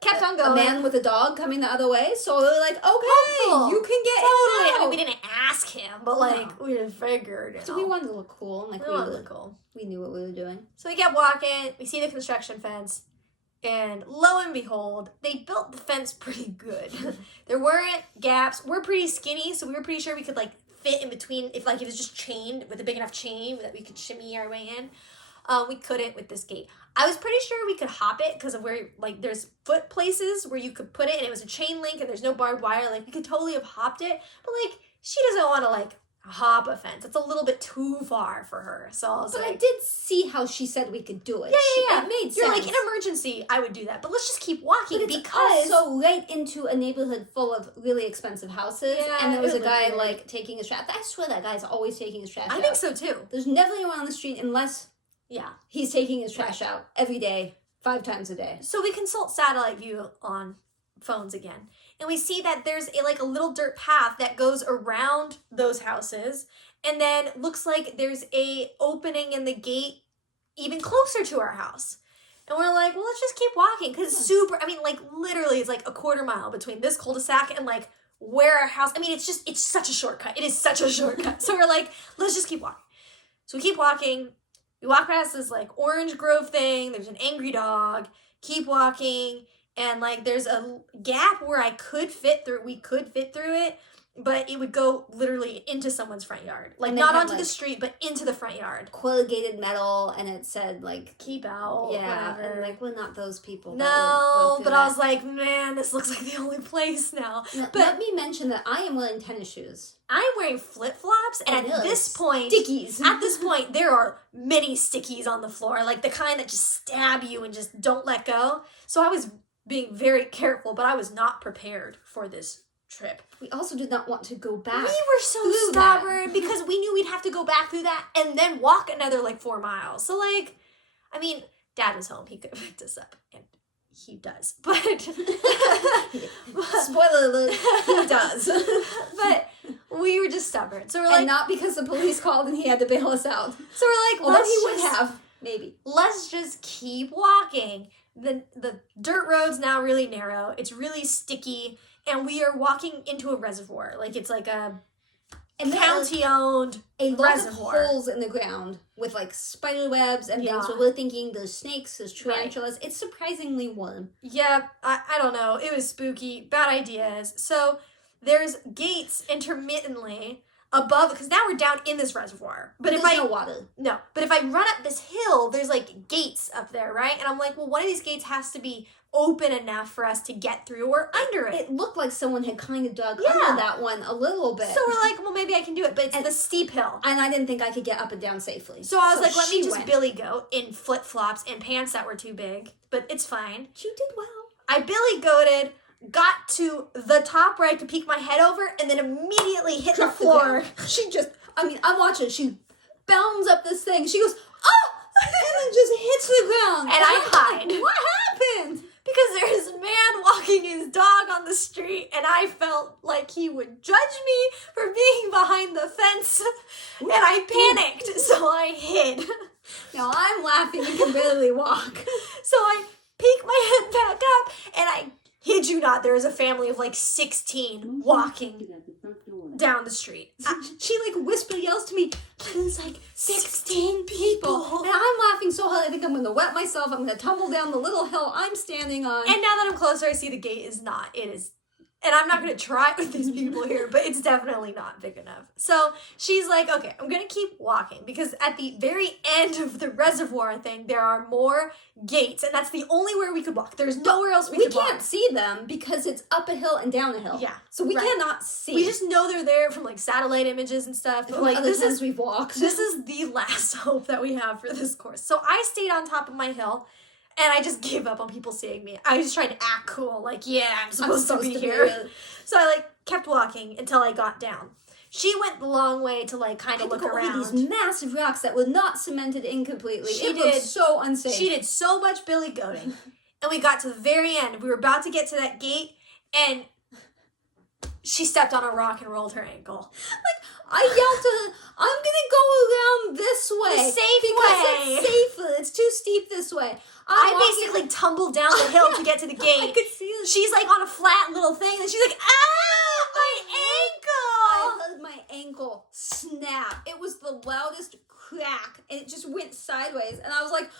Kept on going. A man with a dog coming the other way. So we were like, okay, you can get in and out. I mean, we didn't ask him, but like we figured. So we wanted to look cool. Like we wanted to look cool. We knew what we were doing. So we kept walking. We see the construction fence. And lo and behold, they built the fence pretty good. There weren't gaps. We're pretty skinny, so we were pretty sure we could like fit in between if it was just chained with a big enough chain that we could shimmy our way in. We couldn't with this gate. I was pretty sure we could hop it because of where like there's foot places where you could put it and it was a chain link and there's no barbed wire. Like we could totally have hopped it, but like she doesn't want to like hop a fence. It's a little bit too far for her. So I was I did see how she said we could do it. Yeah. It made sense. You're like, in emergency, I would do that. But let's just keep walking but it's because also right into a neighborhood full of really expensive houses. Yeah, and there was a guy like taking his trash. I swear that guy's always taking his trash out. I think so too. There's never anyone on the street unless he's taking his trash out every day, 5 times a day. So we consult satellite view on phones again. And we see that there's a little dirt path that goes around those houses. And then looks like there's a opening in the gate even closer to our house. And we're like, well, let's just keep walking. Because literally it's like a quarter mile between this cul-de-sac and like where our house, it's such a shortcut. It is such a shortcut. So we're like, let's just keep walking. So we keep walking. We walk past this like orange grove thing. There's an angry dog. Keep walking. And like there's a gap where we could fit through it. But it would go literally into someone's front yard. Like, not onto the street, but into the front yard. Corrugated metal, and it said, like... Keep out, yeah, whatever. And like, well, not those people. No, but I was like, man, this looks like the only place now. But let me mention that I am wearing tennis shoes. I'm wearing flip-flops, and at this point... Stickies. At this point, there are many stickies on the floor. Like, the kind that just stab you and just don't let go. So I was being very careful, but I was not prepared for this trip. We also did not want to go back. We were so stubborn because we knew we'd have to go back through that and then walk another like 4 miles. So like, Dad was home. He could have picked us up, and he does. But spoiler alert, he does. But we were just stubborn. So we're like, and not because the police called and he had to bail us out. So we're like, although he would have, maybe. Let's just keep walking. The dirt road's now really narrow. It's really sticky. And we are walking into a reservoir. Like, it's like a county-owned reservoir. Lot of holes in the ground with, like, spider webs and things. So we're thinking there's snakes, there's tarantulas. Right. It's surprisingly warm. Yeah, I don't know. It was spooky. Bad ideas. So there's gates intermittently above, because now we're down in this reservoir. But there's no water. No. But if I run up this hill, there's, like, gates up there, right? And I'm like, well, one of these gates has to be open enough for us to get through or under it. It looked like someone had kind of dug under that one a little bit. So we're like, well, maybe I can do it, but it's the steep hill. And I didn't think I could get up and down safely. So I was like, let me just billy goat in flip-flops and pants that were too big, but it's fine. You did well. I billy goated, got to the top where I could peek my head over, and then immediately hit the floor. She just, I'm watching, she bounds up this thing. She goes, oh! And then just hits the ground. And I hide. What happened? Because there's a man walking his dog on the street, and I felt like he would judge me for being behind the fence, and I panicked, so I hid. Now I'm laughing and can barely walk. So I peek my head back up, and I kid you not, there is a family of like 16 walking down the street. She like whisper yells to me, there's like 16 people. And I'm laughing so hard I think I'm going to wet myself. I'm going to tumble down the little hill I'm standing on. And now that I'm closer, I see the gate is not. It is. And I'm not going to try with these people here, but it's definitely not big enough. So she's like, okay, I'm going to keep walking because at the very end of the reservoir thing, there are more gates, and that's the only where we could walk. There's nowhere else we could walk. We can't see them because it's up a hill and down a hill. Yeah. So we cannot see. We just know they're there from like satellite images and stuff. But like this is we've walked. This is the last hope that we have for this course. So I stayed on top of my hill. And I just gave up on people seeing me. I was just trying to act cool. Like, yeah, I'm supposed to be here. So I, like, kept walking until I got down. She went the long way to, like, kind of look around. These massive rocks that were not cemented in completely. It looked so unsafe. She did so much billy goating. And we got to the very end. We were about to get to that gate, and she stepped on a rock and rolled her ankle. Like, I yelled to her, I'm gonna go around this way. The safe because way. It's safer. It's too steep this way. I basically tumbled down the hill to get to the gate. I could see this. She's like on a flat little thing, and she's like, ah, my ankle! I heard my ankle snap. It was the loudest crack, and it just went sideways. And I was like,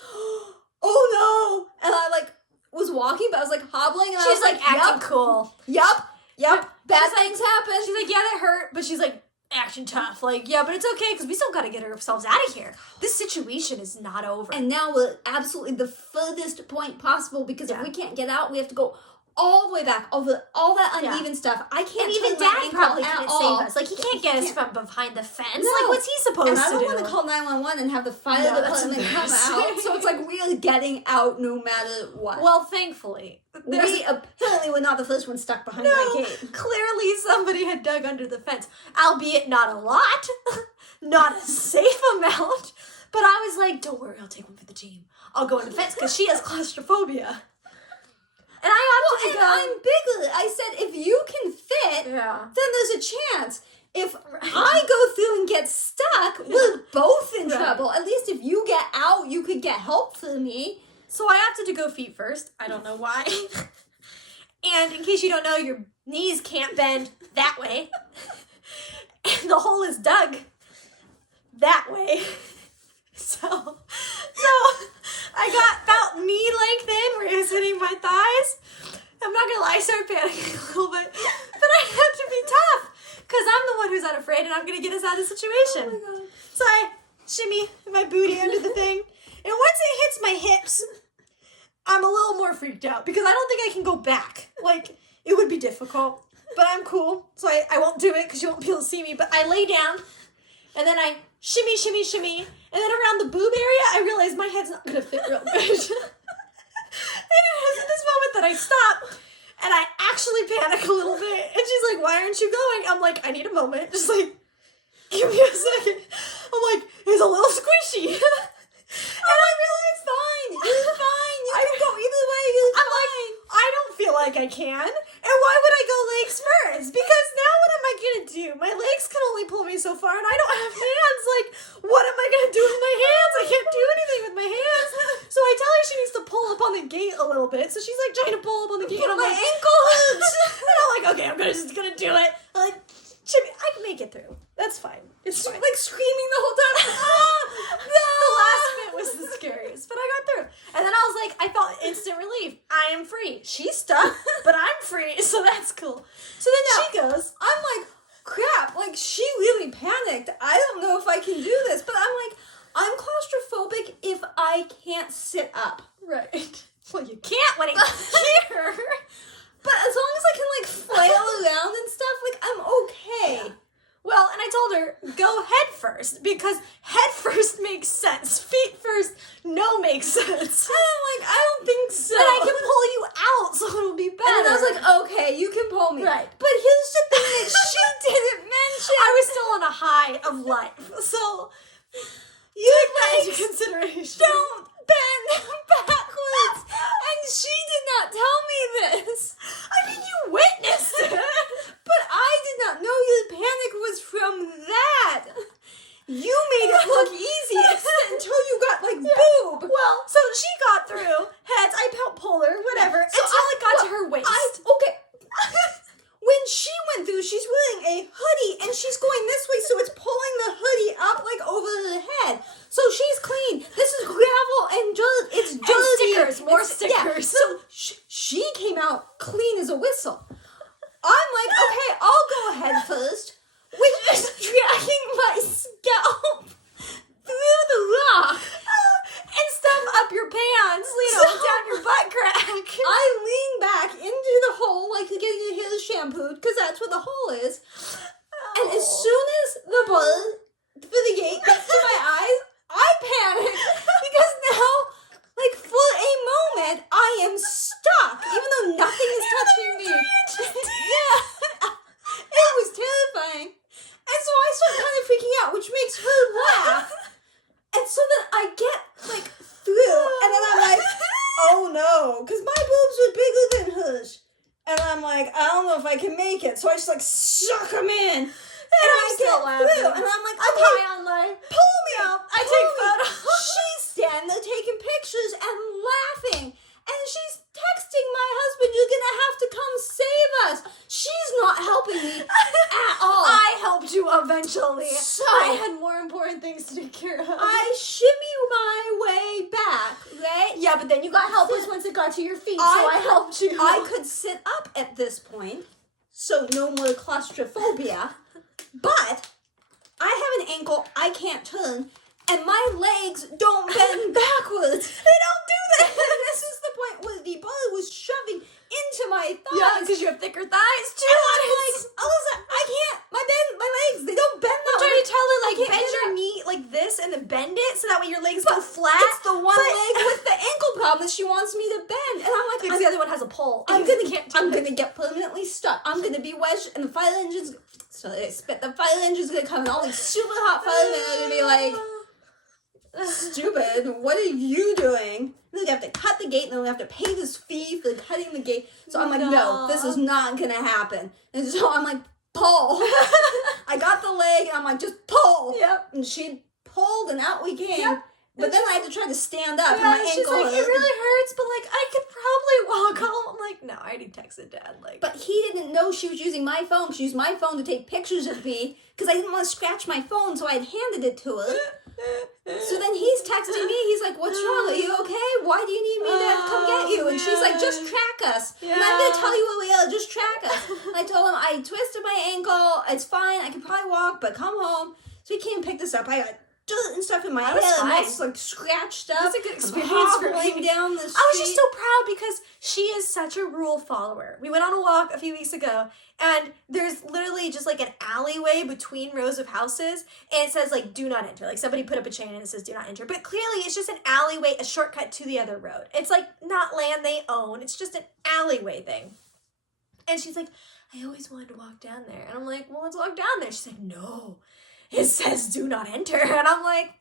oh no! And I like was walking, but I was like hobbling, and I was like acting cool. Yup. Bad things happen. She's like, yeah, that hurt, but she's like, action tough. Like, yeah, but it's okay because we still got to get ourselves out of here. This situation is not over. And now we're absolutely the furthest point possible because if we can't get out, we have to go all the way back over all that uneven stuff. I can't even Dad probably couldn't save us. Like, he can't get us from behind the fence. No. Like, what's he supposed to do? And I don't want to call 911 and have the fire department come out. So it's like we're getting out no matter what. Well, thankfully. We apparently were not the first one stuck behind that gate. Clearly somebody had dug under the fence. Albeit not a lot. Not a safe amount. But I was like, don't worry, I'll take one for the team. I'll go in the fence because she has claustrophobia. And I'm bigger. I said, if you can fit, then there's a chance. If I go through and get stuck, we're both in trouble. At least if you get out, you could get help for me. So I opted to go feet first. I don't know why. And in case you don't know, your knees can't bend that way. And the hole is dug that way. So I got about knee length in where it's hitting my thighs. I'm not gonna lie, I started panicking a little bit. But I have to be tough. Because I'm the one who's not afraid and I'm gonna get us out of the situation. Oh my God. So I shimmy my booty under the thing. And once it hits my hips, I'm a little more freaked out because I don't think I can go back. Like, it would be difficult. But I'm cool. So I won't do it because you won't be able to see me. But I lay down and then I shimmy, shimmy, shimmy. And then around the boob area, I realized my head's not gonna fit real good. And it was at this moment that I stop and I actually panic a little bit. And she's like, why aren't you going? I'm like, I need a moment. Just like, give me a second. I'm like, it's a little squishy. And I realized, fine. You're fine. You can go either way. I'm fine. Like, I don't feel like I can. And why would I go legs first? Because now what am I going to do? My legs can only pull me so far and I don't have hands. Like, what am I going to do with my hands? I can't do anything with my hands. So I tell her she needs to pull up on the gate a little bit. So she's like trying to pull up on the gate. And I'm like, ankle hooks. And I'm like, okay, I'm just going to do it. I'm like, Chippy, I can make it through. That's fine. It's fine. Like screaming the whole time. No! The last bit was the scariest, but I got through. And then I was like, I felt instant relief. I am free. She's stuck, but I'm free, so that's cool. So then she goes, I'm like, crap, like she really panicked. I don't know if I can do this, but I'm like, I'm claustrophobic if I can't sit up. Right. Well, you can't when it's here. But as long as I can like flail around and stuff, like I'm okay. Yeah. Well, and I told her, go head first, because head first makes sense. Feet first, no makes sense. And I'm like, I don't think so. But I can pull you out, so it'll be better. And then I was like, okay, you can pull me. Right. But here's the thing that she didn't mention. I was still on a high of life, so you take that into legs consideration. don't bend backwards. And she did not tell me this. I mean, you witnessed it. But I did not know your panic was from that. You made it look easy until you got like boob. Well, so she got through. Heads, I pulled her, whatever. So until it got to her waist. Okay. When she went through, she's wearing a hoodie and she's going this way, so it's pulling the hoodie up like over her head. So she's clean. This is gravel and dirt. It's dirty. And stickers, more stickers. Yeah. So she came out clean as a whistle. I'm like, okay, I'll go ahead first, which is dragging my scalp through the rock. And stuff up your pants, down your butt crack. I lean back into the hole like to get your hair shampooed, because that's where the hole is. And as soon as the bird for the gate gets to my eyes, I panic because now, like for a moment, I am stuck, even though nothing is touching me. Yeah, it was terrifying. And so I start kind of freaking out, which makes her laugh. And so then I get like through, and then I'm like, oh no, because my boobs are bigger than hers. And I'm like, I don't know if I can make it. So I just like suck them in. And I'm I still get laughing. through. And I'm like, I'm okay, high on life. pull me up. I take photos. She's standing there taking pictures and laughing. And she's texting my husband, you're going to have to come save us. She's not helping me at all. I helped you eventually. So I had more important things to take care of. I shimmy my way back, right? Yeah, but then you got helpless once it got to your feet, so I helped you. I could sit up at this point, so no more claustrophobia. But I have an ankle I can't turn, and my legs don't bend backwards. They don't do that. And this is the point where the bird was shoving into my thighs. Yeah, because you have thicker thighs too. And I'm like, Alyssa, I can't. My legs, they don't bend that I'm way. trying to tell her, like, I can't bend do your that. knee like this and then bend it so that way your legs go flat. It's the one leg with the ankle problem that she wants me to bend. And I'm like, Because the other one has a pole. I'm You gonna can't do it. get permanently stuck. I'm gonna be wedged, and the fire engine's. So they spit. The fire engine's gonna come, and all these super hot firemen are gonna be like, "Stupid! What are you doing?" And then they have to cut the gate, and then we have to pay this fee for cutting the gate. So I'm like, "No, this is not gonna happen." And so I'm like, "Pull!" I got the leg, and I'm like, "Just pull!" Yep. And she pulled, and out we came. Yep. But then I had to try to stand up, and Yeah, my ankle. she's like, it really hurts, but like I could probably walk home. I'm like, no, I already texted Dad. Like, but he didn't know she was using my phone. She used my phone to take pictures of me because I didn't want to scratch my phone, so I had handed it to her. So then he's texting me. He's like, "What's wrong? Are you okay? Why do you need me to come get you?" And she's like, "Just track us." Yeah. And I'm gonna tell you where we are. Just track us. And I told him I twisted my ankle. It's fine. I can probably walk, but come home. So he came and picked us up. I got dirt and stuff in my That head. was And fine. I was like scratched up. That's a good I'm experience for hobbling me. down the street. I was just so proud because she is such a rule follower. We went on a walk a few weeks ago, and there's literally just like an alleyway between rows of houses, and it says like "do not enter." Like somebody put up a chain and it says "do not enter," but clearly it's just an alleyway, a shortcut to the other road. It's like not land they own. It's just an alleyway thing. And she's like, "I always wanted to walk down there," and I'm like, "Well, let's walk down there." She's like, "No, it says do not enter," and I'm like,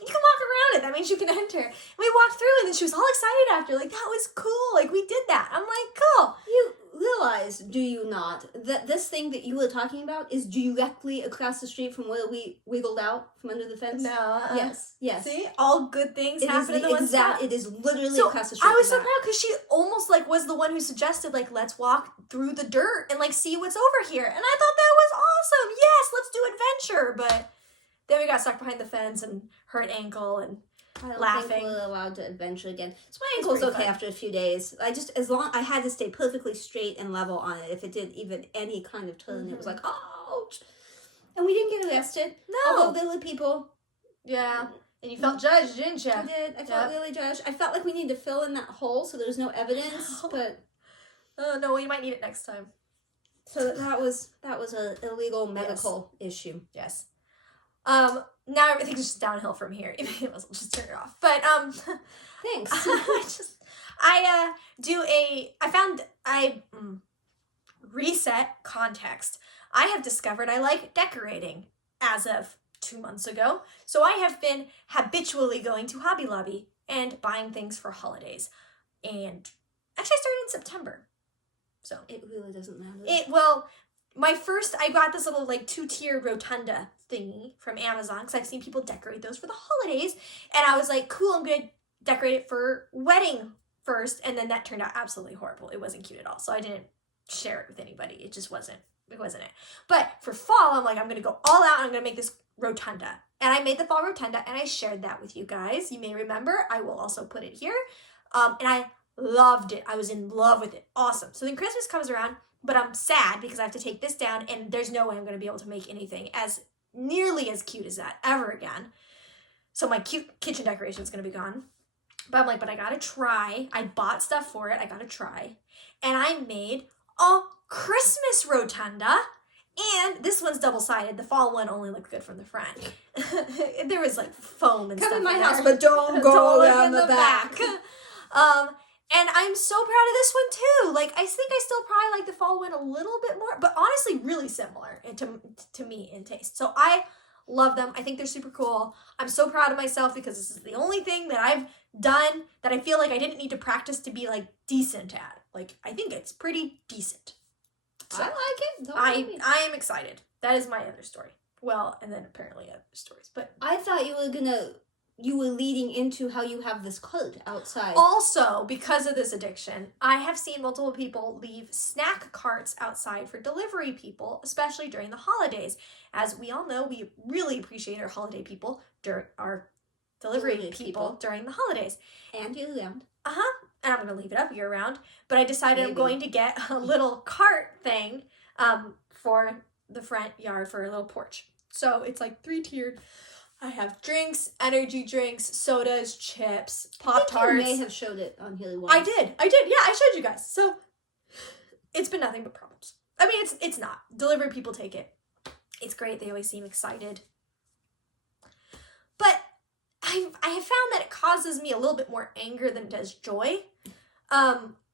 you can walk around it. That means you can enter. And we walked through, and then she was all excited after. Like, that was cool. Like, we did that. I'm like, cool. You realize, do you not, that this thing that you were talking about is directly across the street from where we wiggled out from under the fence? No. Yes. Yes. See? All good things It is happen in the one spot. It is literally So across the street. I was so from proud because she almost, like, was the one who suggested, like, let's walk through the dirt and, like, see what's over here. And I thought that was awesome. Yes, let's do adventure. But then we got stuck behind the fence and hurt ankle and I don't laughing. think we're allowed to adventure again. So my It's ankle's pretty okay fun. after a few days. I had to stay perfectly straight and level on it. If it did even any kind of turn, it was like, ouch. And we didn't get arrested. No. Although there were people. Yeah. And you felt judged, didn't you? I did. I felt really judged. I felt like we needed to fill in that hole so there was no evidence. But Oh, no, well, you might need it next time. so that was an illegal medical issue. Yes. Now everything's just downhill from here. If it wasn't, just turn it off. But Thanks. I found reset context. I have discovered I like decorating as of 2 months ago. So I have been habitually going to Hobby Lobby and buying things for holidays. And actually I started in September. So It really doesn't matter. I got this little like 2-tier rotunda thingy from Amazon because I've seen people decorate those for the holidays. And I was like, cool, I'm going to decorate it for wedding first. And then that turned out absolutely horrible. It wasn't cute at all. So I didn't share it with anybody. It just wasn't it. But for fall, I'm like, I'm going to go all out and I'm going to make this rotunda. And I made the fall rotunda and I shared that with you guys. You may remember. I will also put it here. And I loved it. I was in love with it. Awesome. So then Christmas comes around, but I'm sad because I have to take this down and there's no way I'm going to be able to make anything as nearly as cute as that ever again. So my cute kitchen decoration is going to be gone. But I'm like, but I got to try. I bought stuff for it. I got to try. And I made a Christmas rotunda. And this one's double-sided. The fall one only looked good from the front. There was like foam and Come stuff in my there. house, but don't go Don't look around in the back. And I'm so proud of this one too. Like, I think I still probably like the fall one a little bit more, but honestly, really similar to me in taste. So I love them. I think they're super cool. I'm so proud of myself because this is the only thing that I've done that I feel like I didn't need to practice to be like decent at. Like, I think it's pretty decent. So I like it. Don't I mind me. am excited. That is my other story. Well, and then apparently other stories, but I thought you were leading into how you have this cult outside. also, because of this addiction, I have seen multiple people leave snack carts outside for delivery people, especially during the holidays. As we all know, we really appreciate our holiday people, our delivery people during the holidays. And you round. And I'm going to leave it up year round. But I decided Maybe. I'm going to get a little cart thing for the front yard for a little porch. So it's like 3-tiered. I have drinks, energy drinks, sodas, chips, Pop-Tarts. You may have showed it on here once. I did. Yeah, I showed you guys. So it's been nothing but problems. I mean, it's not. Delivery people take it. It's great. They always seem excited. But I have found that it causes me a little bit more anger than it does joy.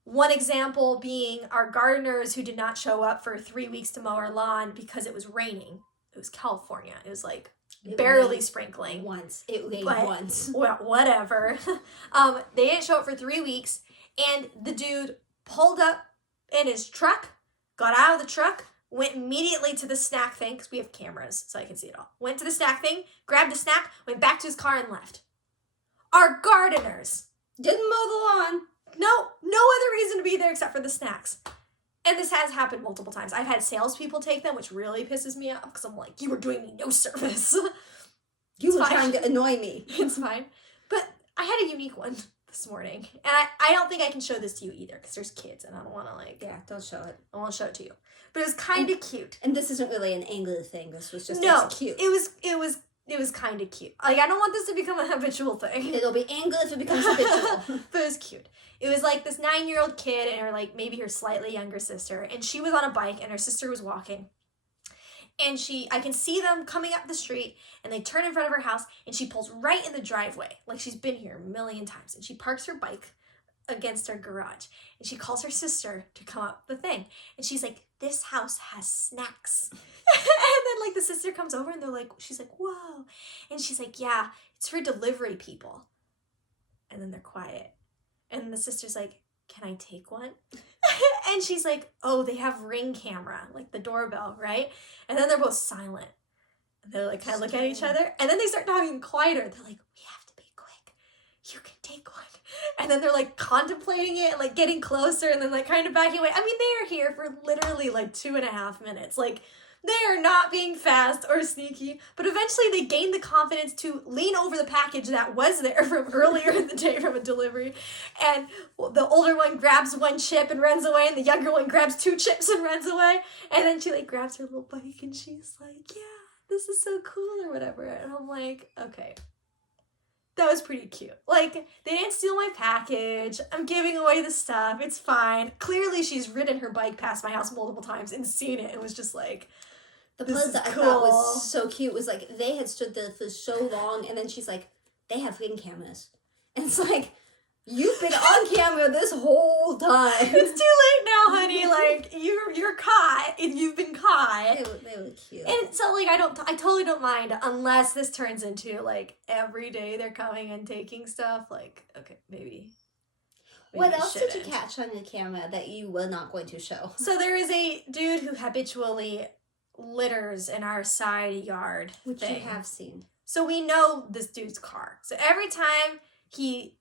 One example being our gardeners who did not show up for 3 weeks to mow our lawn because it was raining. It was California. It was like barely sprinkling. Once. It rained But, once. Well, whatever. They didn't show up for 3 weeks, and the dude pulled up in his truck, got out of the truck, went immediately to the snack thing, because we have cameras, so I can see it all. Went to the snack thing, grabbed a snack, went back to his car and left. Our gardeners. Didn't mow the lawn. No other reason to be there except for the snacks. And this has happened multiple times. I've had salespeople take them, which really pisses me off, because I'm like, you were doing me no service. You were trying to annoy me. It's fine. But I had a unique one this morning. And I don't think I can show this to you either, because there's kids, and I don't want to, like... Yeah, don't show it. I won't show it to you. But it was kind of cute. And this isn't really an angler thing. This was just cute. It was kind of cute. Like, I don't want this to become a habitual thing. It'll be angler if it becomes habitual. But it was cute. It was like this 9-year-old kid and her, like, maybe her slightly younger sister. And she was on a bike and her sister was walking. And I can see them coming up the street and they turn in front of her house and she pulls right in the driveway. Like, she's been here a million times. And she parks her bike against her garage. And she calls her sister to come up the thing. And she's like, this house has snacks. And then, like, the sister comes over and she's like, whoa. And she's like, yeah, it's for delivery people. And then they're quiet. And then the sister's like, can I take one? And she's like, oh, they have Ring camera, like the doorbell, right? And then they're both silent. And they're like, kind of look at each other. And then they start talking quieter. They're like, we have to be quick. You can take one. And then they're like contemplating it and like getting closer and then like kind of backing away. I mean, they are here for literally like 2.5 minutes. Like, they are not being fast or sneaky, but eventually they gain the confidence to lean over the package that was there from earlier in the day from a delivery. And the older one grabs one chip and runs away, and the younger one grabs 2 chips and runs away. And then she like grabs her little bike and she's like, yeah, this is so cool or whatever. And I'm like, okay. That was pretty cute. Like, they didn't steal my package. I'm giving away the stuff. It's fine. Clearly, she's ridden her bike past my house multiple times and seen it and was just like, the part that I thought was so cute was like, they had stood there for so long, and then she's like, they have Ring cameras. And it's like, you've been on camera this whole time. It's too late now, honey. Like, you're caught. You've been caught. They were cute. And so, like, I totally don't mind unless this turns into, like, every day they're coming and taking stuff. Like, okay, maybe what else did you catch on your camera that you were not going to show? So there is a dude who habitually litters in our side yard Which thing. you have seen. So we know this dude's car. So every time he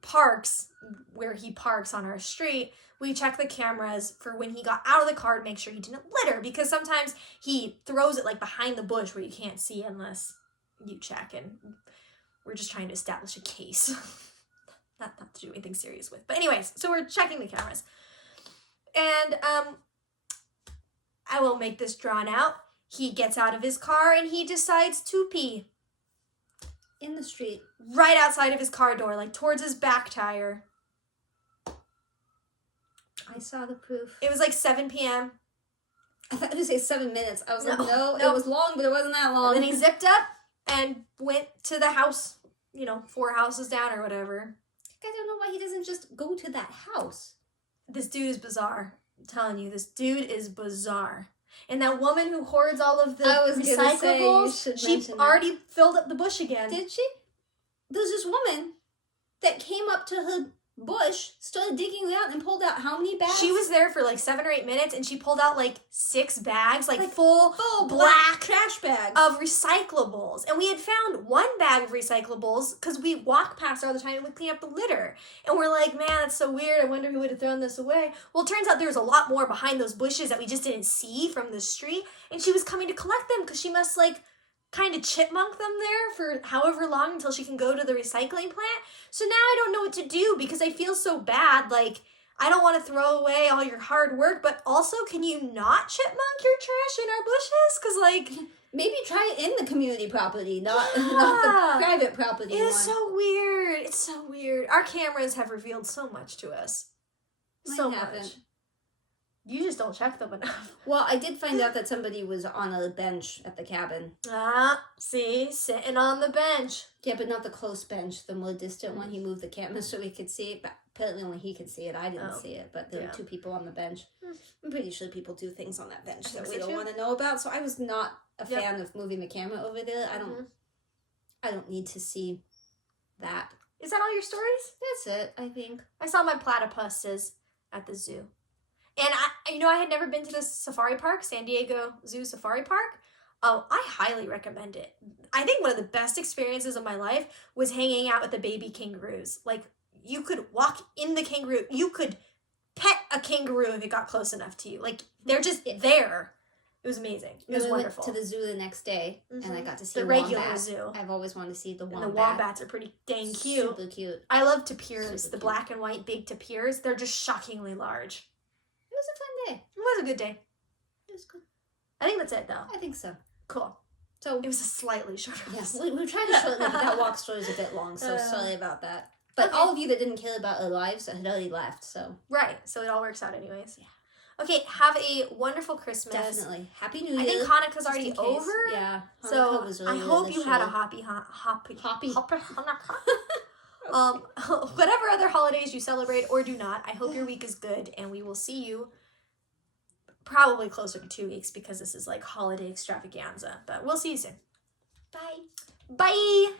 parks where he parks on our street, we check the cameras for when he got out of the car to make sure he didn't litter, because sometimes he throws it like behind the bush where you can't see unless you check, and we're just trying to establish a case. not to do anything serious with. But anyways, so we're checking the cameras. And I won't make this drawn out. He gets out of his car and he decides to pee. In the street. Right outside of his car door, like towards his back tire. I saw the proof. It was like 7 p.m. I thought you would say 7 minutes. I was like, no, no. It was long, but it wasn't that long. And then he zipped up and went to the house, 4 houses down or whatever. I don't know why he doesn't just go to that house. This dude is bizarre. I'm telling you, this dude is bizarre. And that woman who hoards all of the recyclables, she already filled up the bush again. Did she? There's this woman that came up to her bush, started digging out, and pulled out how many bags? She was there for like 7 or 8 minutes, and she pulled out like 6 bags, like full black trash bags of recyclables. And we had found 1 bag of recyclables because we walk past her all the time and we clean up the litter. And we're like, man, that's so weird. I wonder who would have thrown this away. Well, it turns out there was a lot more behind those bushes that we just didn't see from the street. And she was coming to collect them because she must like kind of chipmunk them there for however long until she can go to the recycling plant. So now I don't know what to do because I feel so bad. Like, I don't want to throw away all your hard work, but also, can you not chipmunk your trash in our bushes? Because, like, maybe try it in the community property, not the private property. It's so weird. It's so weird. Our cameras have revealed so much to us. So much. You just don't check them enough. Well, I did find out that somebody was on a bench at the cabin. See? Sitting on the bench. Yeah, but not the close bench, the more distant one. He moved the camera so we could see it, but apparently only he could see it. I didn't see it, but there were 2 people on the bench. I'm pretty sure people do things on that bench that we don't want to know about, so I was not a fan of moving the camera over there. I don't need to see that. Is that all your stories? That's it, I think. I saw my platypuses at the zoo. And I had never been to this safari park, San Diego Zoo Safari Park. I highly recommend it. I think one of the best experiences of my life was hanging out with the baby kangaroos. Like, you could walk in the kangaroo. You could pet a kangaroo if it got close enough to you. Like, they're just there. It was amazing. It was wonderful. Went to the zoo the next day, and I got to see the regular zoo. I've always wanted to see the wombat. And the wombats are pretty dang cute. Super cute. I love tapirs, the black and white big tapirs. They're just shockingly large. It was a fun day. It was a good day. It was good. I think that's it, though. I think so. Cool. So it was a slightly shorter episode. Yeah, we tried to shorten it, but that walk story is a bit long, so sorry about that. But all of you that didn't care about our lives had already left, so. Right, so it all works out anyways. Yeah. Okay, have a wonderful Christmas. Definitely. Happy New Year. I think Hanukkah's already over. Yeah. Hanukkah so was really I hope you had a hoppy Hanukkah. Whatever other holidays you celebrate or do not, I hope your week is good, and we will see you probably closer to 2 weeks because this is like holiday extravaganza. But we'll see you soon. Bye. Bye.